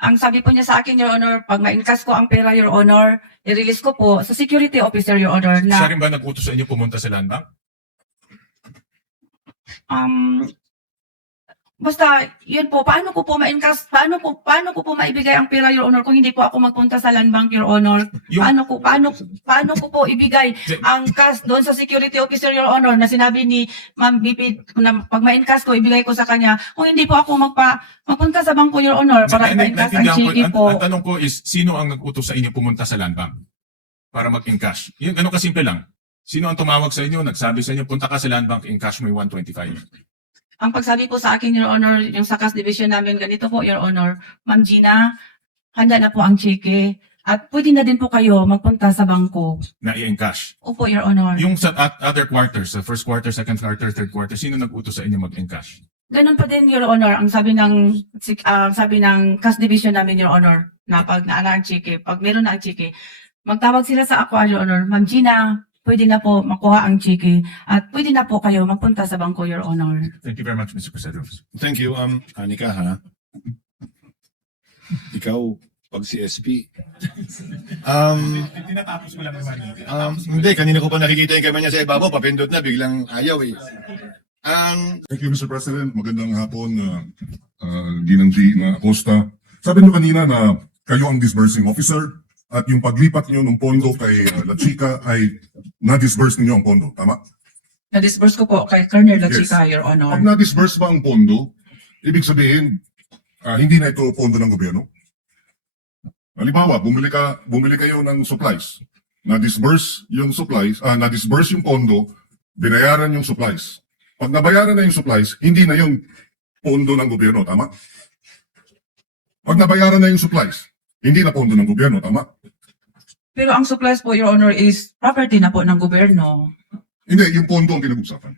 Ang sabi po niya sa akin, Your Honor, pag ma-encash ko ang pera, Your Honor, i-release ko po sa security officer, Your Honor, Siya na rin ba nag-utos sa inyo pumunta sa land bank? basta yun po, paano ko po ma-encash, paano ko po maibigay ang pera, Your Honor, kung hindi po ako magpunta sa land bank, Your Honor? Paano ko po ibigay ang cash doon sa security officer, Your Honor, na sinabi ni Ma'am BP na pag ma-encash ko, ibigay ko sa kanya, kung hindi po ako magpunta sa bangko, Your Honor, para ma-encash ang cheque po. Ang tanong ko is, sino ang nag-utos sa inyo pumunta sa land bank para mag-encash? Yung ganun kasimple lang. Sino ang tumawag sa inyo, nagsabi sa inyo, punta ka sa land bank, encash mo yung 125? Ang pagsabi po sa akin, Your Honor, yung sa cash division namin, ganito po, Your Honor, Ma'am Gina, handa na po ang cheque. At pwede na din po kayo magpunta sa bangko. Na i-encash. Opo, Your Honor. Yung sa other quarters, sa first quarter, second quarter, third quarter, sino nag-utos sa inyo mag-encash? Ganun pa din, Your Honor, ang sabi ng cash division namin, Your Honor, na pag naala ang cheque, pag meron na ang cheque, magtawag sila sa ako, Your Honor, Ma'am Gina, pwede na po makuha ang cheque at pwede na po kayo magpunta sa bangko, Your Honor. Thank you very much, Mr. President. Thank you. Anika, ha? Ikaw, pag CSP. Tinatapos ko lang naman. Hindi, kanina ko pa nakikita yung kamay niya sa ibabaw, papindot na, biglang ayaw eh. Thank you, Mr. President. Magandang hapon, Ginang G. na Acosta. Sabi niyo kanina na kayo ang disbursing officer at yung paglipat niyo ng pondo kay La Chica ay na-disburse niyo ang pondo. Tama? Na-disburse ko po kay Colonel La Yes. Chica, Your Honor. Pag na-disburse ba ang pondo, ibig sabihin, hindi na ito pondo ng gobyerno? Halimbawa, bumili kayo ng supplies. Na-disburse yung supplies, na-disburse yung pondo, binayaran yung supplies. Pag nabayaran na yung supplies, hindi na yung pondo ng gobyerno, tama? Pag nabayaran na yung supplies, hindi na pondo ng gobyerno, tama? Pero ang supplies po, Your Honor, is property na po ng gobyerno. Hindi, yung pondo ang pinag-usapan.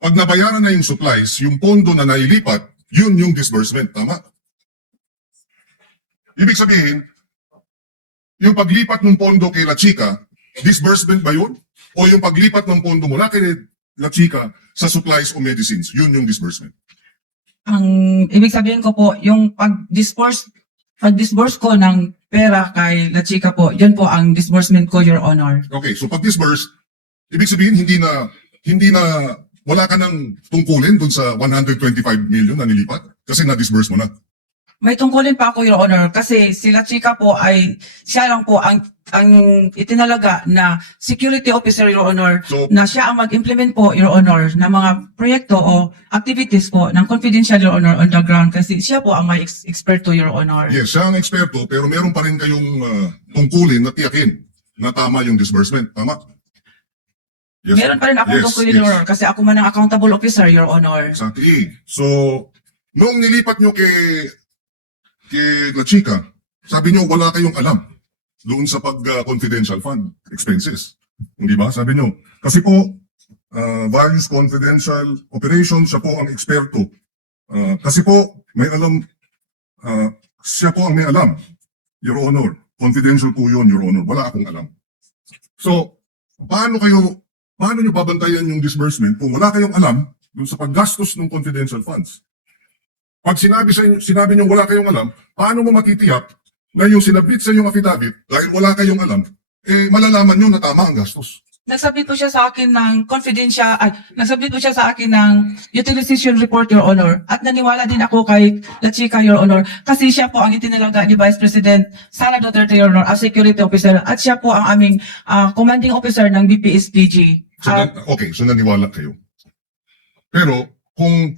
Pag nabayaran na yung supplies, yung pondo na nailipat, yun yung disbursement, tama? Ibig sabihin, yung paglipat ng pondo kay La Chica, disbursement ba yun? O yung paglipat ng pondo mula kay La Chica sa supplies o medicines, yun yung disbursement? Ang ibig sabihin ko po, yung pag-disburse ko ng pera kay La Chica po, yun po ang disbursement ko, Your Honor. Okay, so pag disburse, ibig sabihin hindi na wala ka nang tungkulin dun sa 125 million na nilipat kasi na-disburse mo na. May tungkulin pa ako, Your Honor, kasi si La Chica po ay, siya lang po ang itinalaga na security officer, Your Honor, So- na siya ang mag-implement po, Your Honor, ng mga proyekto o activities po ng confidential, Your Honor, on the ground, kasi siya po ang may eksperto, Your Honor. Yes, siya ang eksperto pero meron pa rin kayong tungkulin na tiyakin na tama yung disbursement, tama? Yes. Meron pa rin akong Yes, tungkulin, yes. Your Honor, kasi ako man ang accountable officer, Your Honor. Exactly. So, noong nilipat nyo kay La Chica, sabi nyo wala kayong alam doon sa pag-confidential fund expenses. Hindi ba? Sabi nyo. Kasi po, various confidential operations, siya po ang eksperto. Kasi po, may alam, siya po ang may alam, Your Honor. Confidential po yun, Your Honor. Wala akong alam. So, paano nyo babantayan yung disbursement kung wala kayong alam doon sa paggastos ng confidential funds? Pag sinabi nyo wala kayong alam, paano mo matitiyak na yung sinabit sa inyong affidavit dahil wala kayong alam, malalaman nyo na tama ang gastos? Nagsabit po siya sa akin ng nagsabit po siya sa akin ng utilization report, Your Honor. At naniwala din ako kay La Chica, Your Honor, kasi siya po ang itinalaga ni Vice President Sara Duterte, Your Honor, as security officer. At siya po ang aming commanding officer ng BPSPG. Okay, so naniwala kayo. Pero kung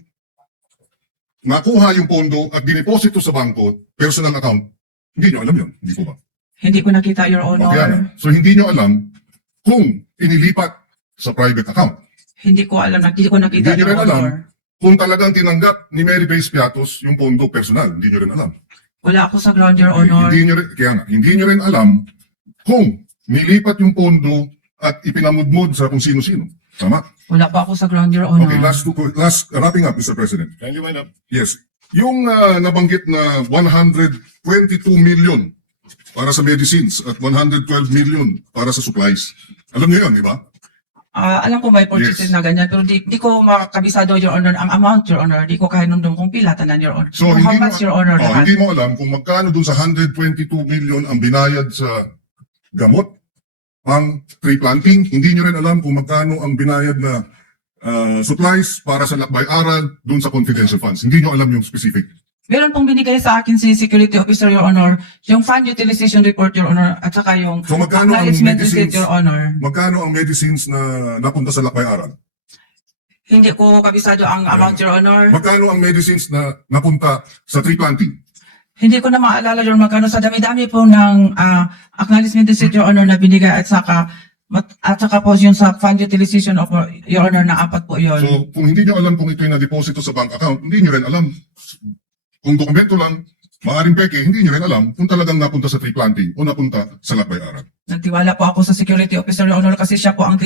nakuha yung pondo at dineposito sa bangko, personal account, hindi nyo alam yun, hindi ko ba? Hindi ko nakita, Your Okay, Honor. Ana. So hindi nyo alam kung inilipat sa private account. Hindi ko alam, hindi ko nakita, Hindi nyo Your rin alam Honor. kung talagang tinanggap ni Mary Grace Piatos yung pondo personal. Hindi nyo rin alam. Wala ako sa ground, Your Okay, Honor. hindi nyo rin alam kung nilipat yung pondo at ipinamudmod sa kung sino-sino. Tama? Wala pa ako sa ground, Your Honor. Okay, last wrapping up, Mr. President. Kindly wind up. Yes. Yung nabanggit na 122 million para sa medicines at 112 million para sa supplies. Alam niyo yun, di ba? Alam ko may purchases Yes. na ganyan, pero di ko makabisado, Your Honor, ang amount, Your Honor. Di ko kahinundong kung pila tanan, Your Honor. So, Kung how hindi mo, much, Your Honor, lahat. hindi mo alam kung magkano dun sa 122 million ang binayad sa gamot, ang tree planting. Hindi nyo rin alam kung magkano ang binayad na supplies para sa lakbay-aral dun sa confidential funds. Hindi nyo alam yung specific. Meron pong binigay sa akin si Security Officer, Your Honor, yung fund utilization report, Your Honor, at saka yung So, magkano ang acknowledgement receipt, medicines? Your Honor. Magkano ang medicines na napunta sa lakbay-aral? Hindi ko kabisado ang amount, Your Honor. Magkano ang medicines na napunta sa tree planting? Hindi ko na maalala, Your Honor, magkano sa dami-dami po ng acknowledgement receipt, Your Honor, na binigay at saka po yun sa fund utilization of Your Honor na 4 po yun. So, kung hindi nyo alam kung ito yung na-deposito sa bank account, hindi nyo rin alam. Kung dokumento lang, maaaring peke, hindi nyo rin alam kung talagang napunta sa tree planting o napunta sa lakbay-aral. Nagtiwala po ako sa Security Officer, Your Honor, kasi siya po ang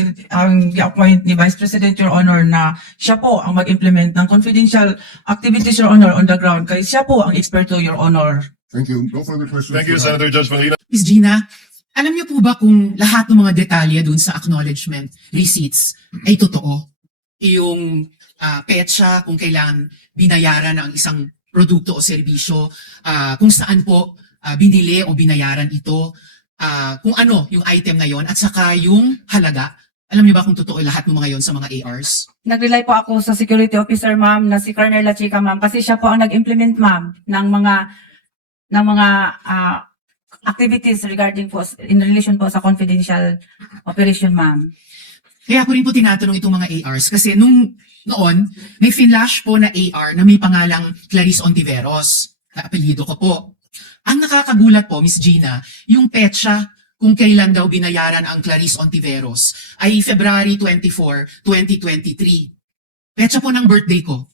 i-appoint ni Vice President, Your Honor, na siya po ang mag-implement ng confidential activities, Your Honor, on the ground. Kaya siya po ang eksperto, Your Honor. Thank you. No further questions. Thank you, for now. Senator Judge Pangilinan. Miss Gina, alam niyo po ba kung lahat ng mga detalye dun sa acknowledgement receipts ay totoo? Yung petsa, kung kailan binayaran ang isang produkto o serbisyo, kung saan po binili o binayaran ito, kung ano yung item na yon at saka yung halaga. Alam niyo ba kung totoo lahat ng mga yon sa mga ARs? Nag-rely po ako sa Security Officer, ma'am, na si Colonel La Chica, ma'am, kasi siya po ang nag-implement, ma'am, ng mga activities regarding po in relation po sa confidential operation, ma'am. Kaya ako rin po tinatanong itong mga ARs kasi noon, may finlash po na AR na may pangalang Clarice Ontiveros. Apelyido ko po. Ang nakakagulat po, Miss Gina, yung petsa kung kailan daw binayaran ang Clarice Ontiveros ay February 24, 2023. Petsa po ng birthday ko.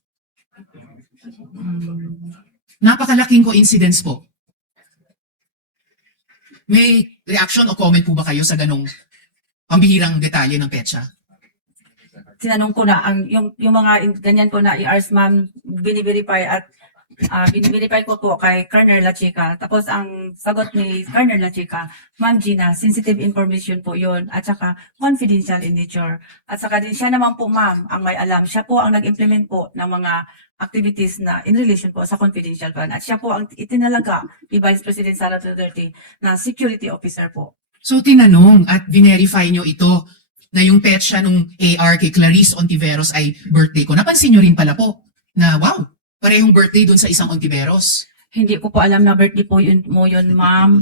Napakalaking coincidence po. May reaction o comment po ba kayo sa ganong pambihirang detalye ng petsa? Tinanong ko na yung mga ganyan po na ERs, ma'am, biniverify at biniverify ko po kay Colonel La Chica. Tapos ang sagot ni Colonel La Chica, Ma'am Gina, sensitive information po yun at saka confidential in nature. At saka din siya naman po, ma'am, ang may alam. Siya po ang nag-implement po ng mga activities na in relation po sa confidential fund. At siya po ang itinalaga ni Vice President Sara Duterte na security officer po. So tinanong at verify nyo ito na yung petsa nung AR kay Clarice Ontiveros ay birthday ko. Napansin nyo rin pala po na wow, parehong birthday dun sa isang Ontiveros. Hindi ko po alam na birthday po yun, ma'am.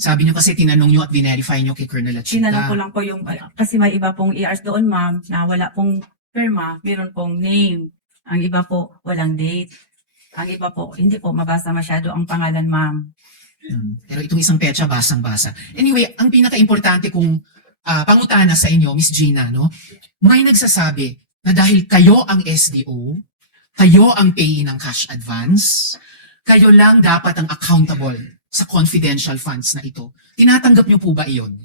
Sabi nyo kasi tinanong nyo at verify nyo kay Colonel La Chica. Tinanong ko lang po yung, kasi may iba pong ERs doon, ma'am, na wala pong firma, meron pong name. Ang iba po, walang date. Ang iba po, hindi po mabasa masyado ang pangalan, ma'am. Pero itong isang petsa, basang-basa. Anyway, ang pinaka-importante kong pangutana sa inyo, Miss Gina, no? May nagsasabi na dahil kayo ang SDO, kayo ang payee ng cash advance, kayo lang dapat ang accountable sa confidential funds na ito. Tinatanggap niyo po ba iyon?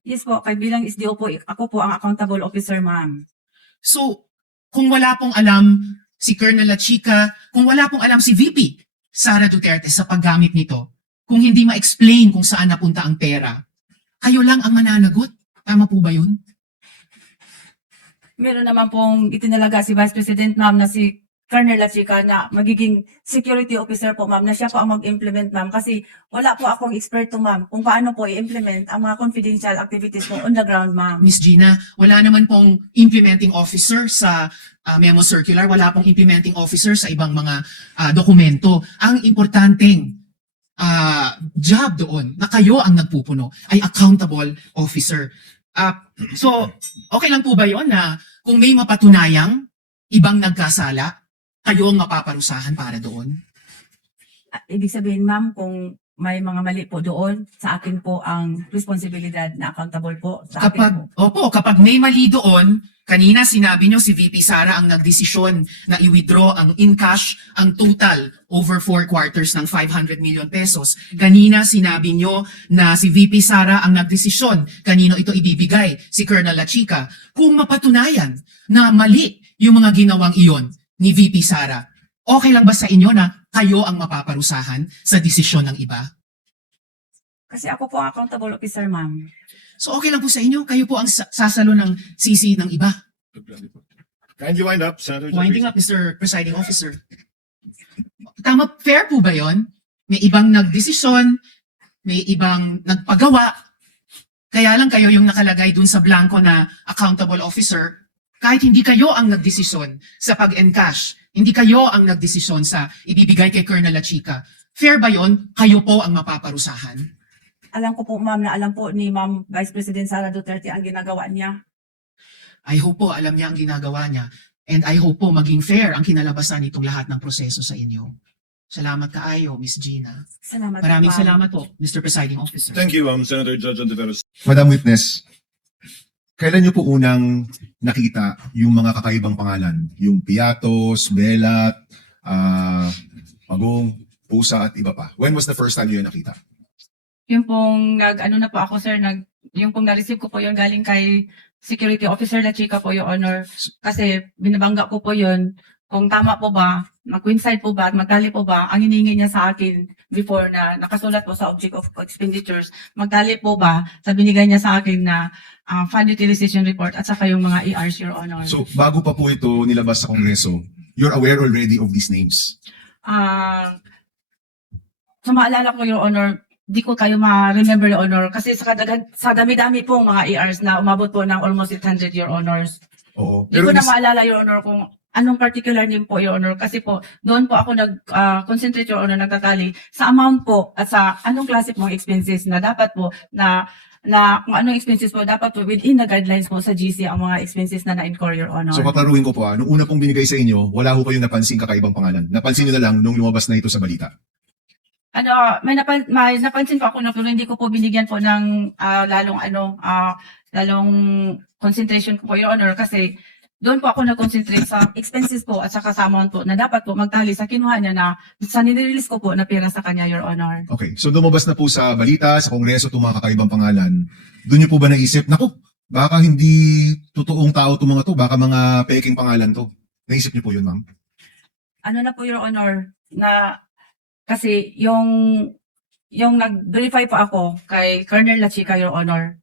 Yes po, kay bilang SDO po, ako po ang accountable officer, ma'am. So, kung wala pong alam si Colonel La Chica, kung wala pong alam si VP Sara Duterte sa paggamit nito, kung hindi ma-explain kung saan napunta ang pera, kayo lang ang mananagot. Tama po ba yun? Meron naman pong itinalaga si Vice President, ma'am, na si Colonel La Chica na magiging security officer po, ma'am, na siya po ang mag-implement, ma'am. Kasi wala po akong eksperto, ma'am, kung paano po i-implement ang mga confidential activities po on the ground, ma'am. Miss Gina, wala naman pong implementing officer sa memo circular, wala pong implementing officer sa ibang mga dokumento. Ang importanteng job doon na kayo ang nagpupuno ay accountable officer. So, okay lang po ba yun na kung may mapatunayang ibang nagkasala, kayo ang mapaparusahan para doon? Ibig sabihin, ma'am, kung may mga mali po doon, sa akin po ang responsibilidad na accountable po. Sa akin po. Kapag may mali doon, kanina sinabi nyo si VP Sara ang nagdesisyon na i-withdraw ang in cash ang total over 4 quarters ng 500 million pesos. Kanina sinabi nyo na si VP Sara ang nagdesisyon kanino ito ibibigay, si Colonel La Chica. Kung mapatunayan na mali yung mga ginawang iyon ni VP Sara, okay lang ba sa inyo na kayo ang mapaparusahan sa desisyon ng iba? Kasi ako po ang accountable officer, ma'am. So okay lang po sa inyo, kayo po ang sasalo ng sisi ng iba. Kindly wind up, Senator Judge. Winding up, Mr. Presiding Officer. Tama, fair po ba yon? May ibang nagdesisyon, may ibang nagpagawa, kaya lang kayo yung nakalagay dun sa blanco na accountable officer, kahit hindi kayo ang nagdesisyon sa pag-encash, hindi kayo ang nagdesisyon sa ibibigay kay Colonel La Chica. Fair ba yon? Kayo po ang mapaparusahan. Alam ko po, ma'am, na alam po ni Ma'am Vice President Sara Duterte ang ginagawa niya. I hope po alam niya ang ginagawa niya. And I hope po maging fair ang kinalabasan nitong lahat ng proseso sa inyo. Salamat kaayo, Miss Gina. Salamat, Maraming ma'am. salamat po, Mr. Presiding Officer. Thank you, Senator Judge Ontiveros. Madam Witness, kailan niyo po unang nakita yung mga kakaibang pangalan? Yung Piatos, Belat, Pagong, Pusa at iba pa. When was the first time niyo nakita? Yung pong ano na po ako, sir, yung pong na-receive ko po yun galing kay Security Officer La Chica po, Your Honor. Kasi binabangga ko po yun kung tama po ba, mag-coincide po ba, at magtali po ba, ang hiningi niya sa akin before na nakasulat po sa Object of Expenditures, magtali po ba sa binigay niya sa akin na Fund Utilization Report at saka yung mga ERs, Your Honor. So, bago pa po ito nilabas sa Kongreso, you're aware already of these names? Sa maalala ko, Your Honor, di ko kayo ma-remember, Your Honor, kasi sa dami-dami pong mga ERs na umabot po ng almost 800, Your Honors. Oo. Di ko na maalala, Your Honor, kung anong particular name po, Your Honor, kasi po, doon po ako nag-concentrate, Your Honor, nagtatali sa amount po at sa anong klase pong expenses na dapat po na kung anong expenses po, dapat po within the guidelines po sa GC ang mga expenses na na-incur, Your Honor. So, paklaruhin ko po, nung una pong binigay sa inyo, wala ho kayong napansin kakaibang pangalan. Napansin nyo na lang nung lumabas na ito sa balita. May napansin po ako na pero hindi ko po binigyan po ng lalong concentration ko po, Your Honor, kasi doon po ako nag-concentrate sa expenses po at saka sa amount po na dapat po magtali sa kinuha niya na sa nirelease ko po na pera sa kanya, Your Honor. Okay, so lumabas na po sa balita, sa Kongreso, itong mga kakaibang pangalan. Doon niyo po ba naisip, naku, baka hindi totoong tao itong mga to, baka mga peking pangalan to. Naisip niyo po yun, ma'am? Ano na po, Your Honor, na kasi yung nag-verify po ako kay Colonel La Chica, Your Honor,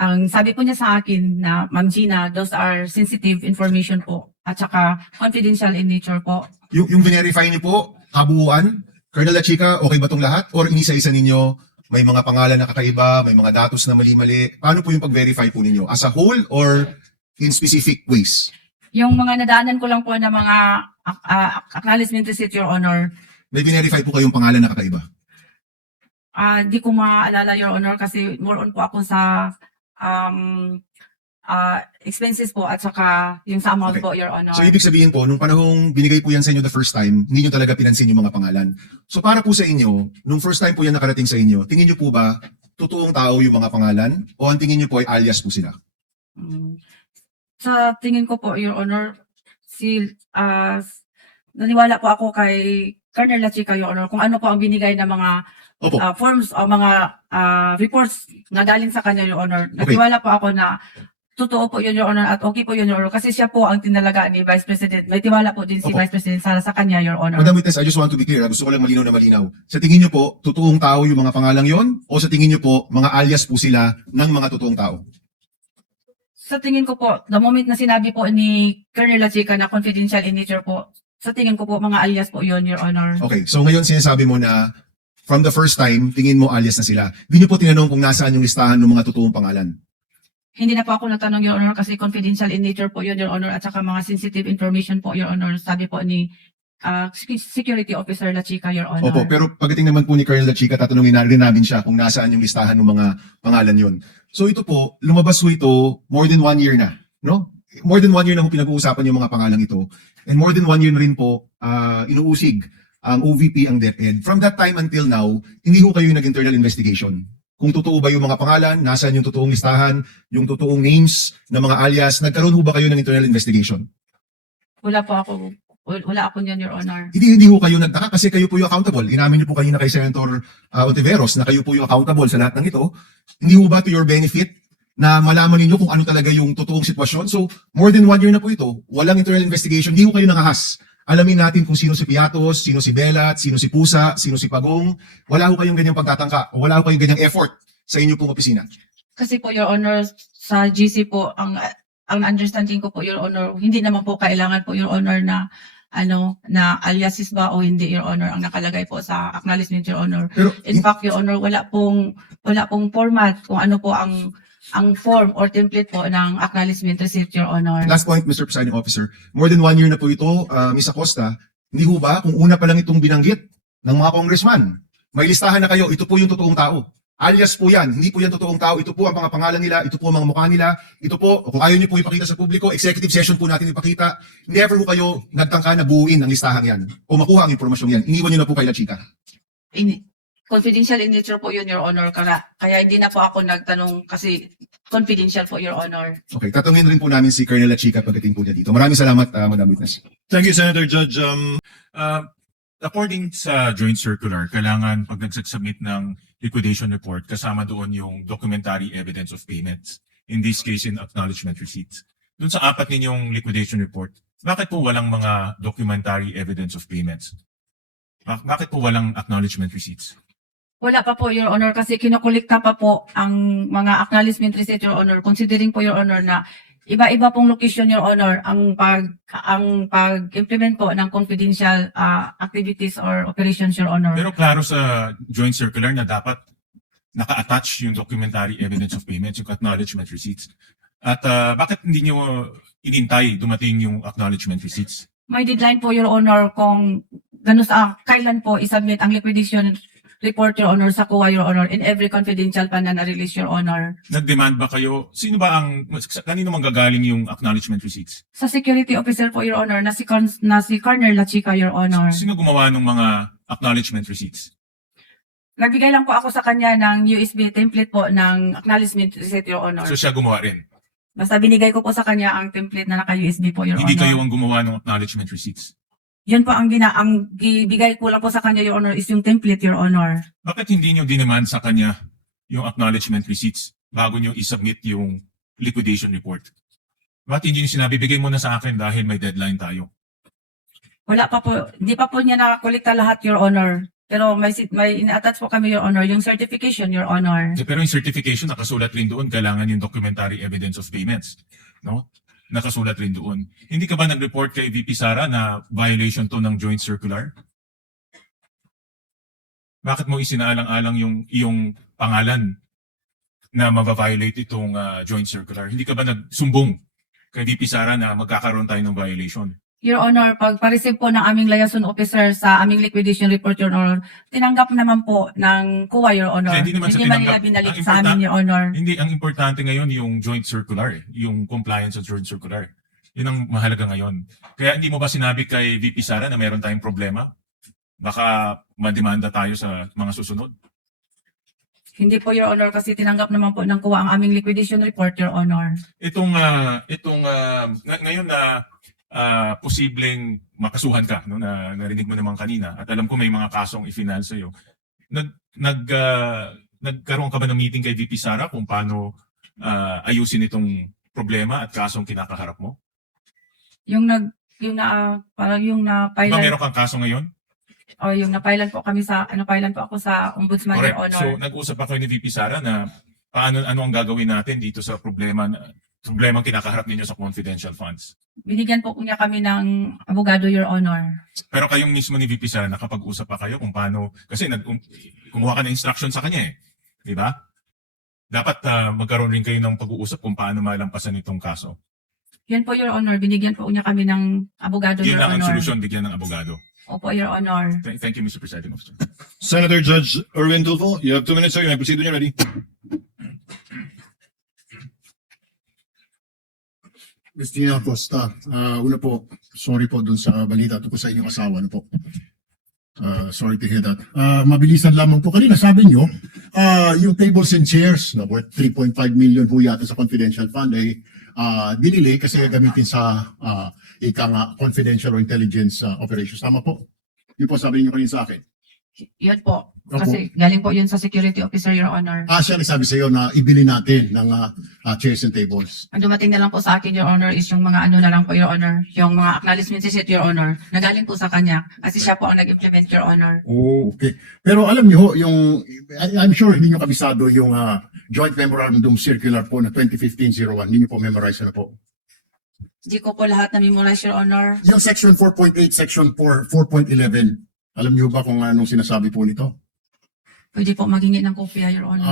ang sabi po niya sa akin na, Ma'am Gina, those are sensitive information po at saka confidential in nature po. Yung verify niyo po, kabuuan, Colonel La Chica, okay ba itong lahat? Or inisa-isa ninyo, may mga pangalan na kakaiba, may mga datos na mali-mali? Paano po yung pag-verify po ninyo? As a whole or in specific ways? Yung mga nadaanan ko lang po na mga acknowledgement receipt, Your Honor, May verify po kayong pangalan na kakaiba? di ko maalala, Your Honor, kasi more on po ako sa expenses po at saka yung sa amount Okay. po, Your Honor. So ibig sabihin po, nung panahong binigay po yan sa inyo the first time, hindi nyo talaga pinansin yung mga pangalan. So para po sa inyo, nung first time po yan nakarating sa inyo, tingin nyo po ba totoong tao yung mga pangalan o ang tingin nyo po ay alias po sila? Sa tingin ko po, Your Honor, naniwala po ako kay Colonel La Chica, Your Honor, kung ano po ang binigay na mga Opo. forms o mga reports na galing sa kanya, Your Honor. Okay. Naniwala po ako na totoo po yun, Your Honor, at okay po yun, Your Honor, kasi siya po ang tinalaga ni Vice President. May tiwala po din si Opo. Vice President Sara sa kanya, Your Honor. Madam Witness, I just want to be clear. Gusto ko lang malinaw na malinaw. Sa tingin nyo po, totoong tao yung mga pangalang yon o sa tingin nyo po, mga alias po sila ng mga totoong tao? Sa tingin ko po, the moment na sinabi po ni Colonel La Chica na confidential in nature po, sa tingin ko po, mga alias po yun, Your Honor. Okay, so ngayon sinasabi mo na from the first time, tingin mo alias na sila. Hindi nyo po tinanong kung nasaan yung listahan ng mga totoong pangalan. Hindi na po ako nagtanong, Your Honor, kasi confidential in nature po yun, Your Honor, at saka mga sensitive information po, Your Honor, sabi po ni Security Officer La Chica, Your Honor. Opo, pero pagdating naman po ni Colonel La Chica, tatanungin na rin namin siya kung nasaan yung listahan ng mga pangalan yon. So ito po, lumabas po ito more than 1 year na, no? More than 1 year na po pinag-uusapan yung mga pangalang ito. And more than 1 year na rin po, inuusig ang OVP ang DepEd. From that time until now, hindi ho kayo nag-internal investigation. Kung totoo ba yung mga pangalan, nasaan yung totoong listahan, yung totoong names ng mga alias, nagkaroon ho ba kayo ng internal investigation? Wala ako niyan, Your Honor. Hindi ho kayo nagtaka kasi kayo po yung accountable. Inamin niyo po kanina kay Senator Ontiveros na kayo po yung accountable sa lahat ng ito. Hindi ho ba to your benefit na malaman ninyo kung ano talaga yung totoong sitwasyon? So, more than 1 year na po ito, walang internal investigation, hindi ho kayo nakahas. Alamin natin kung sino si Piatos, sino si Belat, sino si Pusa, sino si Pagong. Wala ho kayong ganyang pagtatangka o wala ho kayong ganyang effort sa inyo pong opisina. Kasi po, Your Honor, sa GC po, ang understanding ko po, Your Honor, hindi naman po kailangan po, Your Honor, na aliases ba o hindi, Your Honor, ang nakalagay po sa acknowledgement, Your Honor. Pero, In fact, Your Honor, wala pong format kung ano po ang form or template po ng acknowledgement receipt, Your Honor. last point, Mr. Presiding Officer, more than 1 year na po ito, Ms. Acosta, hindi ho ba, kung una pa lang itong binanggit ng mga congressman, may listahan na kayo, ito po yung totoong tao. Alias po yan, hindi po yan totoong tao, ito po ang mga pangalan nila, ito po ang mga mukha nila, ito po, kung ayaw niyo po ipakita sa publiko, executive session po natin ipakita, never ho kayo nagtangka na buuin ang listahan yan, o makuha ang impormasyon yan, iniwan niyo na po kay La Chica. Confidential in nature po yun, Your Honor, kaya hindi na po ako nagtanong kasi confidential po, Your Honor. Okay, tatungin rin po namin si Colonel La Chica pagdating po niya dito. Maraming salamat, Madam Witness. Thank you, Senator Judge. According sa joint circular, kailangan pag nagsubmit ng liquidation report, kasama doon yung documentary evidence of payments. In this case, in acknowledgement receipts. Doon sa 4 ninyong liquidation report, bakit po walang mga documentary evidence of payments? Bakit po walang acknowledgement receipts? Wala pa po, Your Honor, kasi kinukulikta pa po ang mga acknowledgement receipt, Your Honor, considering po, Your Honor, na iba-iba pong location, Your Honor, ang pag-implement po ng confidential activities or operations, Your Honor. Pero klaro sa joint circular na dapat naka-attach yung documentary evidence of payments, yung acknowledgement receipts. At bakit hindi nyo inintay dumating yung acknowledgement receipts? May deadline po, Your Honor, kung kailan po isubmit ang liquidation report, Your Honor, sa COA, Your Honor, in every confidential fund na na-release, Your Honor. Nag-demand ba kayo? Kanino manggagaling yung acknowledgement receipts? Sa security officer po, Your Honor, na si Colonel La Chica, Your Honor. Sino gumawa ng mga acknowledgement receipts? Nagbigay lang po ako sa kanya ng USB template po ng acknowledgement receipt, Your Honor. So siya gumawa rin. Basta binigay ko po sa kanya ang template na naka-USB po, Your Hindi Honor. kayo ang gumawa ng acknowledgement receipts. Yun po ang gibigay ko lang po sa kanya, Your Honor, is yung template, Your Honor. Bakit hindi nyo dinaman sa kanya yung acknowledgement receipts bago nyo isubmit yung liquidation report? Bakit hindi nyo sinabi, bigay mo na sa akin dahil may deadline tayo? Wala pa po, hindi pa po niya nakakolekta lahat, Your Honor. Pero may ina-attach po kami, Your Honor, yung certification, Your Honor. Pero yung certification, nakasulat rin doon, kailangan yung documentary evidence of payments. No? Nakasulat rin doon. Hindi ka ba nag-report kay VP Sara na violation to ng joint circular? Bakit mo isinaalang-alang yung iyong pangalan na mababiolate itong joint circular? Hindi ka ba nagsumbong kay VP Sara na magkakaroon tayo ng violation? Your Honor, pag pa-receive po ng aming liaison officer sa aming liquidation report, Your Honor, tinanggap naman po ng COA, Your Honor. Kaya hindi naman sa nila tinanggap. binalik Ang sa amin, Your Honor. Hindi, ang importante ngayon yung joint circular, yung compliance sa joint circular. Yun ang mahalaga ngayon. Kaya hindi mo ba sinabi kay VP Sara na meron tayong problema? Baka mademanda tayo sa mga susunod. Hindi po, Your Honor, kasi tinanggap naman po ng COA ang aming liquidation report, Your Honor. Ngayon na posibleng makasuhan ka, no, na narinig mo naman kanina, at alam ko may mga kasong i-final sa'yo. Nagkaroon ka ba ng meeting kay VP Sara kung paano ayusin itong problema at kasong kinakaharap mo? Parang yung Diba na-file, meron kang kaso ngayon? o yung na-file po ako sa Ombudsman, Your Correct. Honor. So nag-usap ako ni VP Sara na ano ang gagawin natin dito sa problema kinakaharap ninyo sa confidential funds. Binigyan po niya kami ng abogado, Your Honor. Pero kayong mismo ni VP Sara, nakapag-usap pa kayo kung paano, kasi kumuha ka ng instruction sa kanya eh. Di ba? Dapat magkaroon rin kayo ng pag-uusap kung paano malampasan itong kaso. Yan po, Your Honor. Binigyan po niya kami ng abogado, Yun Your lang ang Honor. solusyon, bigyan ng abogado. Opo, Your Honor. Thank you, Mr. Presiding Officer. Senator Judge Erwin Tulfo, you have 2 minutes, sir. You may proceed when you're ready. Christina Acosta, una po, sorry po dun sa balita tungkol sa inyong asawa. Ano po? Sorry to hear that. Mabilisan lamang po. Kanina sabi nyo, yung tables and chairs na worth 3.5 million po yata sa confidential fund ay dinili kasi gamitin sa confidential or intelligence operations. Tama po? Yun po sabi nyo kanina sa akin. Yun po. Kasi galing po yun sa security officer, Your Honor. Siya nagsabi sa iyo na ibili natin ng chairs and tables. Ang dumating na lang po sa akin, Your Honor, is yung mga ano na lang po, Your Honor. Yung mga acknowledgement receipt, Your Honor. Nagaling po sa kanya. Kasi siya po ang nag-implement, Your Honor. Oh, okay. Pero alam niyo yung I'm sure hindi niyo kabisado yung Joint Memorandum Circular po na 2015-01. Hindi niyo po memorize na po. Hindi ko po lahat na-memorize, Your Honor. Yung section 4.8, section 4.11. Alam niyo ba kung anong sinasabi po nito? Pwede po maghingi ng kopya, Your Honor.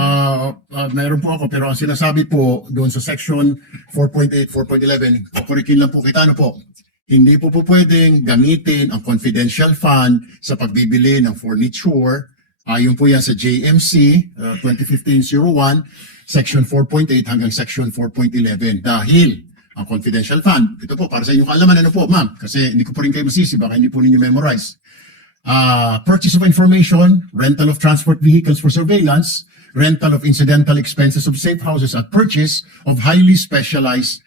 Mayroon po ako pero ang sinasabi po doon sa section 4.8, 4.11, kurikin lang po kita ano po. Hindi po pwedeng gamitin ang confidential fund sa pagbibili ng furniture. Ayon po yan sa JMC 2015-01, section 4.8 hanggang section 4.11 dahil ang confidential fund, ito po para sa inyong kaalaman ano po ma'am, kasi hindi ko po rin kayo masisi, baka hindi po ninyo memorize. Purchase of information, rental of transport vehicles for surveillance, rental of incidental expenses of safe houses at purchase of highly specialized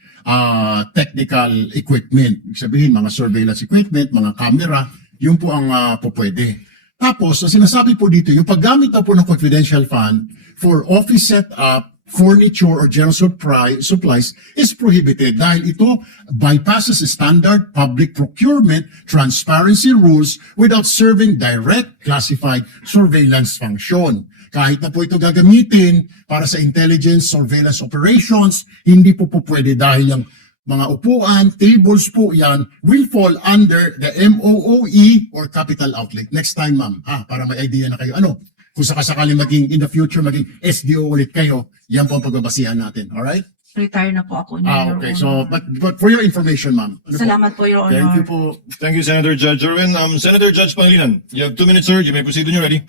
technical equipment. Ibig sabihin, mga surveillance equipment, mga camera, yun po ang pupwede. Tapos, ang sinasabi po dito, yung paggamit na po ng confidential fund for office setup, furniture or general supplies is prohibited dahil ito bypasses standard public procurement transparency rules without serving direct classified surveillance function. Kahit na po ito gagamitin para sa intelligence surveillance operations, hindi po pwede dahil yung mga upuan, tables po yan will fall under the MOOE or capital outlay. Next time ma'am, para may idea na kayo. Ano? Kung sakasakali maging in the future, maging SDO ulit kayo, yan po ang pagbabasihan natin. Alright? Retire na po ako niya, Your Okay. Honor. So, but for your information, ma'am. Ano po? Salamat po, Your Honor. Thank you po. Thank you, Senator Judge Erwin. Senator Judge Pangilinan, you have 2 minutes, sir. You may proceed when you're ready.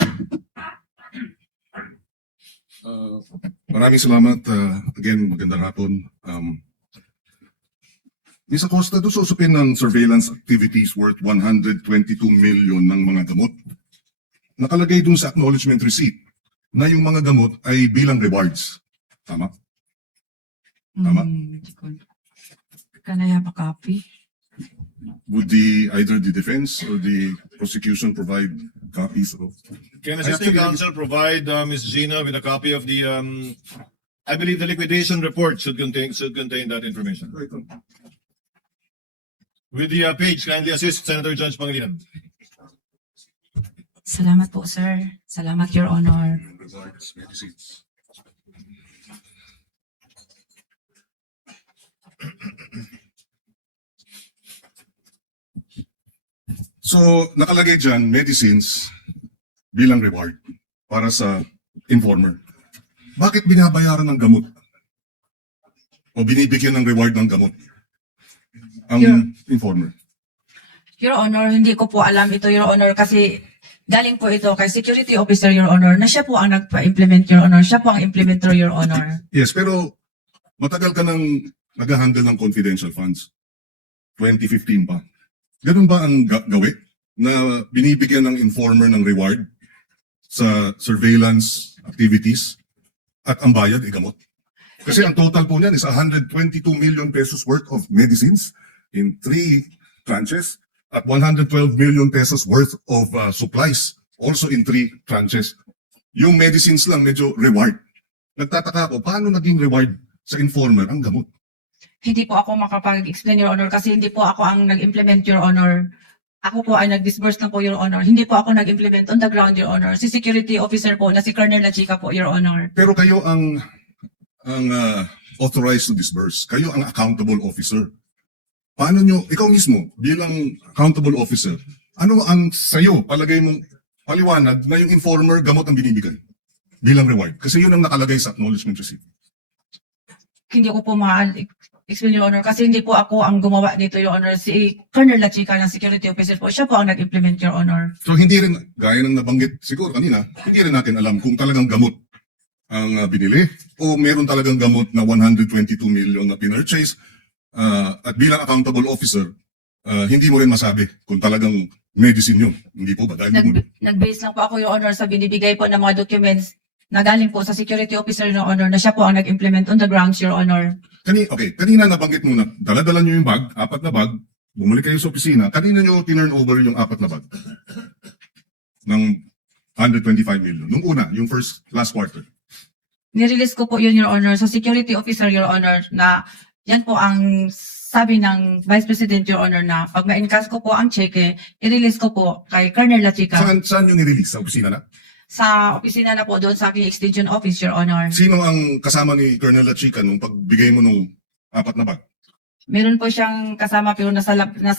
Maraming salamat. Again, magandang hapon. Ms. Acosta, doon sa usapin ng surveillance activities worth 122 million ng mga gamot nakalagay dun sa acknowledgement receipt na yung mga gamot ay bilang rewards. Tama? Tama. Can I have a copy? Would either the defense or the prosecution provide copies of? Can assisting counsel provide Ms. Gina with a copy of the I believe the liquidation report should contain that information. With the page, kindly assist Senator Judge Pangilinan. Salamat po, sir. Salamat, Your Honor. Rewards, medicines. So, nakalagay dyan, medicines bilang reward para sa informer. Bakit binabayaran ng gamot? O binibigyan ng reward ng gamot? Ang informer. Your Honor, hindi ko po alam ito, Your Honor, kasi galing po ito kay Security Officer, Your Honor, na siya po ang nagpa-implement, Your Honor. Siya po ang implementer, Your Honor. Yes, pero matagal ka nang nag-handle ng confidential funds. 2015 pa. Ganun ba ang gawin? Na binibigyan ng informer ng reward sa surveillance activities at ang bayad ay gamot? Kasi ang total po niyan is 122 million pesos worth of medicines in 3 tranches at 112 million pesos worth of supplies also in 3 tranches. Yung medicines lang medyo reward. Nagtataka ako, paano naging reward sa informer ang gamot? Hindi po ako makapag-explain, Your Honor, kasi hindi po ako ang nag-implement, Your Honor. Ako po ay nag-disburse lang po, Your Honor. Hindi po ako nag-implement on the ground, Your Honor. Si Security Officer po, na si Colonel Lachica po, Your Honor. Pero kayo ang authorized to disburse. Kayo ang accountable officer. Paano nyo, ikaw mismo, bilang accountable officer, ano ang sayo, palagay mong paliwanag na yung informer gamot ang binibigay bilang reward? Kasi yun ang nakalagay sa acknowledgement receipt. Hindi ko po explain, Your Honor, kasi hindi po ako ang gumawa nito, Your Honor. Si Colonel Lachica ng Security Officer po, siya po ang nag-implement, Your Honor. So hindi rin, gaya ng nabanggit siguro kanina, hindi rin natin alam kung talagang gamot ang binili o meron talagang gamot na 122 million na pinurchase at bilang accountable officer, hindi mo rin masabi kung talagang medicine yun. Hindi po ba? Dahil hindi mo, Nag-base lang po ako, Your Honor, sa binibigay po ng mga documents na galing po sa Security Officer, Your Honor, na siya po ang nag-implement on the grounds, Your Honor. kanina nabanggit mo na dala-dala nyo yung bag, 4 na bag, bumalik kayo sa opisina, kanina nyo tinurn over yung 4 na bag ng 125 million. Nung una, yung last quarter. Nirelease ko po yun, Your Honor, sa Security Officer, Your Honor, na yan po ang sabi ng Vice President, Your Honor, na pag ma-encash ko po ang cheque, i-release ko po kay Colonel Lachica. Saan yung nirelease? Sa opisina na? Sa opisina na po doon sa aking extension office, Your Honor. Sino ang kasama ni Colonel Lachica nung pagbigay mo nung 4 na bag? Meron po siyang kasama pero nasa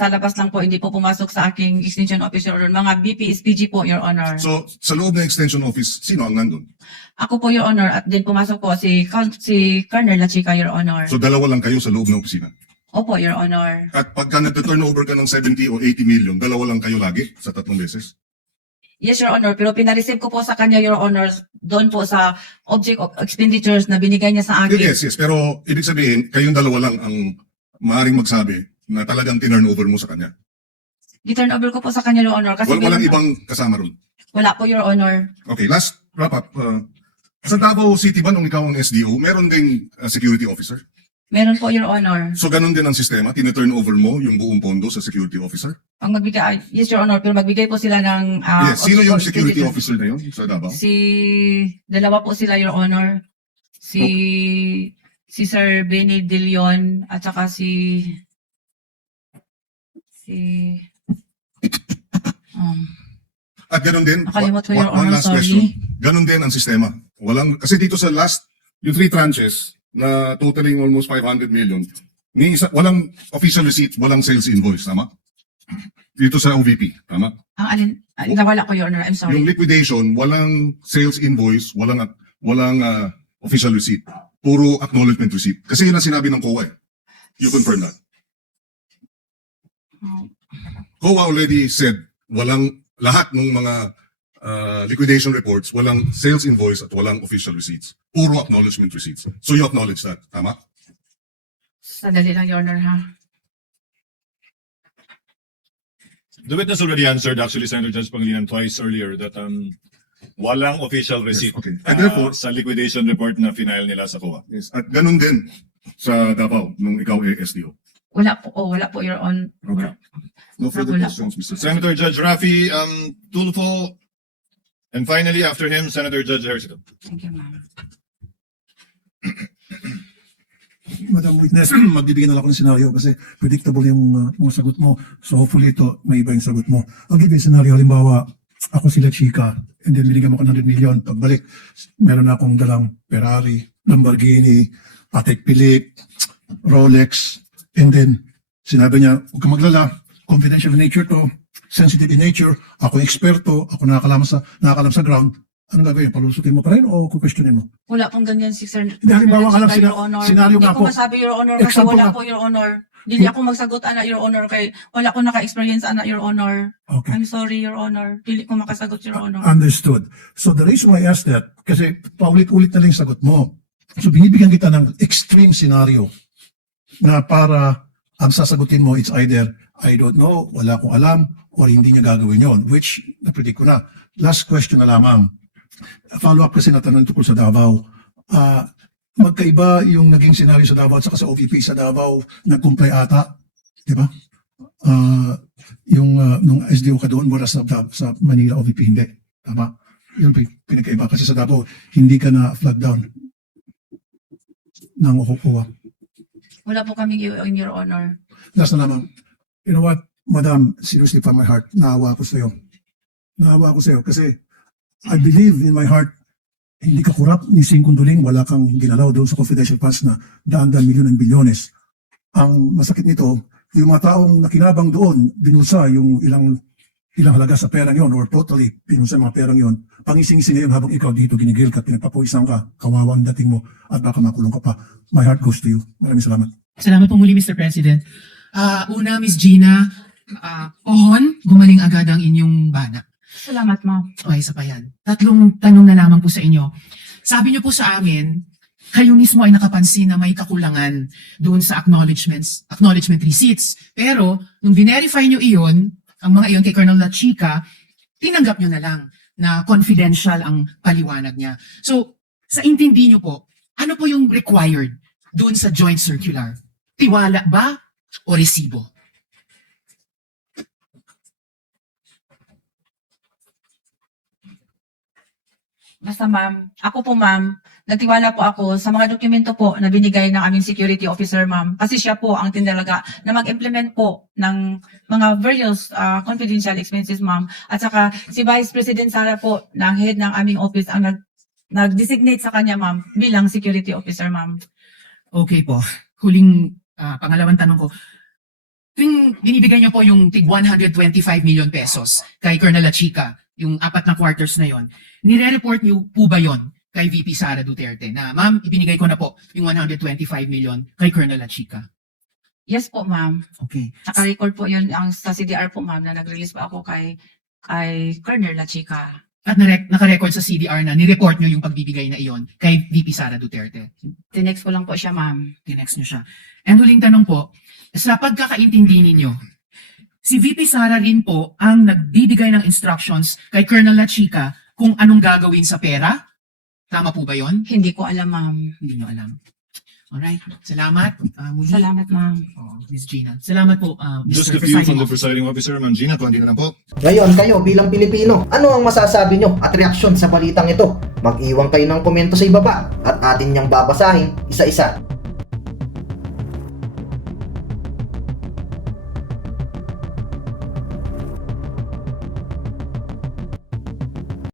labas lang po, hindi po pumasok sa aking extension office, Your Honor. Mga BPSPG po, Your Honor. So, sa loob ng extension office, sino ang nandun? Ako po, Your Honor, at din pumasok po si Colonel Lachica, Your Honor. So, dalawa lang kayo sa loob ng opisina. Opo, Your Honor. At pagka nag-turnover ka ng 70 o 80 million, dalawa lang kayo lagi sa 3 beses? Yes, Your Honor, pero pinareceive ko po sa kanya, Your Honor, doon po sa object of expenditures na binigay niya sa akin. Yes. Pero ibig sabihin, kayong dalawa lang ang maaaring magsabi na talagang tinurnover mo sa kanya. Giturn over ko po sa kanya, Your Honor. Kasi Walang meron- ibang kasama ron. Wala po, Your Honor. Okay, last wrap up. Sa Davao City ba nung ikaw ang SDO, meron ding security officer? Meron po, Your Honor. So ganun din ang sistema, tina-turn over mo yung buong pondo sa security officer? Ang magbigay, yes, Your Honor, pero magbigay po sila ng... Yes, sino yung object of security expenditures. officer na yun sa Davao? Dalawa po sila, Your Honor. Si Sir Benny De Leon at saka At ganun din, Nakalimot ko, Your one Honor, last sorry. question. Ganun din ang sistema. Kasi dito sa yung 3 tranches na totaling almost 500 million, walang official receipt, walang sales invoice, tama? Dito sa OVP, tama? nawala ko, Your Honor, I'm sorry. Yung liquidation, walang sales invoice, walang official receipt. Puro acknowledgement receipt. Kasi yun ang sinabi ng COA. You confirm that. COA already said, lahat ng mga liquidation reports, walang sales invoice at walang official receipts. Puro acknowledgement receipts. So you acknowledge that, tama? Sandali lang, Your Honor, ha? The witness already answered, actually, Senator Judge Pangilinan twice earlier that walang official receipt okay. And therefore- sa liquidation report na final nila sa COA. Yes. At ganun din sa Davao nung ikaw ay SDO. Wala po, Your Honor. Okay. No further Wala questions, Mr. Senator Judge Rafi Tulfo, and finally after him, Senator Judge Ejercito. Thank you, ma'am. Madam Witness, magbibigyan na lang ako ng senaryo kasi predictable yung mga sagot mo. So hopefully ito, may iba yung sagot mo. I'll give you a scenario. Halimbawa, ako sila Chika and then binigyan mo ko ng 100 million. Pagbalik, meron na akong dalang Ferrari, Lamborghini, Patek Philippe, Rolex. And then, sinabi niya, huwag kang maglala, confidential in nature to, sensitive in nature, ako yung eksperto, ako nakakalam sa ground. Anong gagawin? Palusutin mo pa rin o kukwestiyonin mo? Wala pong ganyan si Sir. Hindi, halimbawa nga lang, Your Honor. senaryo Hindi nga ko po. masabi, Your Honor, kasi Example wala nga. po, Your Honor. Dili ako magsagot, ana, Your Honor, kay wala ko naka-experience, ana, Your Honor. Okay. I'm sorry, Your Honor. Dili ko makasagot, Your Honor. Understood. So the reason why I asked that, kasi paulit-ulit na lang yung sagot mo. So binibigyan kita ng extreme scenario na para ang sasagutin mo, it's either, I don't know, wala akong alam, or hindi niya gagawin yon, which na-predict ko na. Last question na lamang. Follow-up kasi na tanong tungkol sa Davao. Magkaiba yung naging scenario sa Davao at saka sa OVP sa Davao, nag-comply ata, di ba? Nung SDO ka doon, wala sa Manila OVP, hindi. Tama? Yun pinagkaiba kasi sa Davao, hindi ka na flag down ng OVA. Wala po kami, Your Honor. Last na lamang. You know what, Madam, seriously from my heart, naawa ko sa iyo. Naawa ko sa iyo kasi I believe in my heart, hindi ka kurap ni Sing Kunduling, wala kang ginalaw doon sa confidential funds na daan-daan milyon ng bilyones. Ang masakit nito, yung mga taong nakinabang doon, binulsa yung ilang halaga sa perang yon or totally binulsa yung mga perang yon. Pangising-ising ngayon habang ikaw dito ginigil ka, pinagpapawisan ka, kawawang dating mo at baka makulong ka pa. My heart goes to you. Maraming salamat. Salamat po muli, Mr. President. Una, Miss Gina, Pohon, gumaling agad ang inyong bana. Salamat, ma'am. Okay, isa pa yan. Tatlong tanong na lamang po sa inyo. Sabi niyo po sa amin, kayo mismo ay nakapansin na may kakulangan doon sa acknowledgement receipts. Pero, nung verify niyo iyon, ang mga iyon kay Colonel La Chica, tinanggap niyo na lang na confidential ang paliwanag niya. So, sa intindi niyo po, ano po yung required doon sa joint circular? Tiwala ba o resibo? Basta ma'am, ako po ma'am, nagtiwala po ako sa mga dokumento po na binigay ng aming security officer ma'am. Kasi siya po ang tinalaga na mag-implement po ng mga various confidential expenses ma'am. At saka si Vice President Sara po, ng head ng aming office, ang nag-designate sa kanya ma'am bilang security officer ma'am. Okay po. Huling pangalawang tanong ko. Tuwing binibigay niyo po yung tig 125 million pesos kay Colonel La Chica, yung 4 na quarters na yon, nire-report niyo po ba yon kay VP Sara Duterte na, ma'am, ibinigay ko na po yung 125 million kay Colonel La Chica? Yes po ma'am. Okay. Naka-record po yun ang sa CDR po ma'am na nag-release po ako kay Colonel La Chica. At naka-record sa CDR na nireport niyo yung pagbibigay na iyon kay VP Sara Duterte. Tinext ko lang po siya ma'am. Tinext niyo siya. And huling tanong po, sa pagkakaintindi ninyo, si VP Sara rin po ang nagbibigay ng instructions kay Colonel La Chica kung anong gagawin sa pera? Tama po ba yon? Hindi ko alam ma'am. Hindi nyo alam. Alright. Salamat. Muli. Salamat ma'am. Miss Gina. Salamat po, Just Mr. a few from Presiding the Officer. presiding officer, Ma'am Gina, kung hindi na lang po. Ngayon kayo bilang Pilipino, ano ang masasabi nyo at reaksyon sa balitang ito? Mag-iwan kayo ng komento sa ibaba at atin niyang babasahin isa-isa.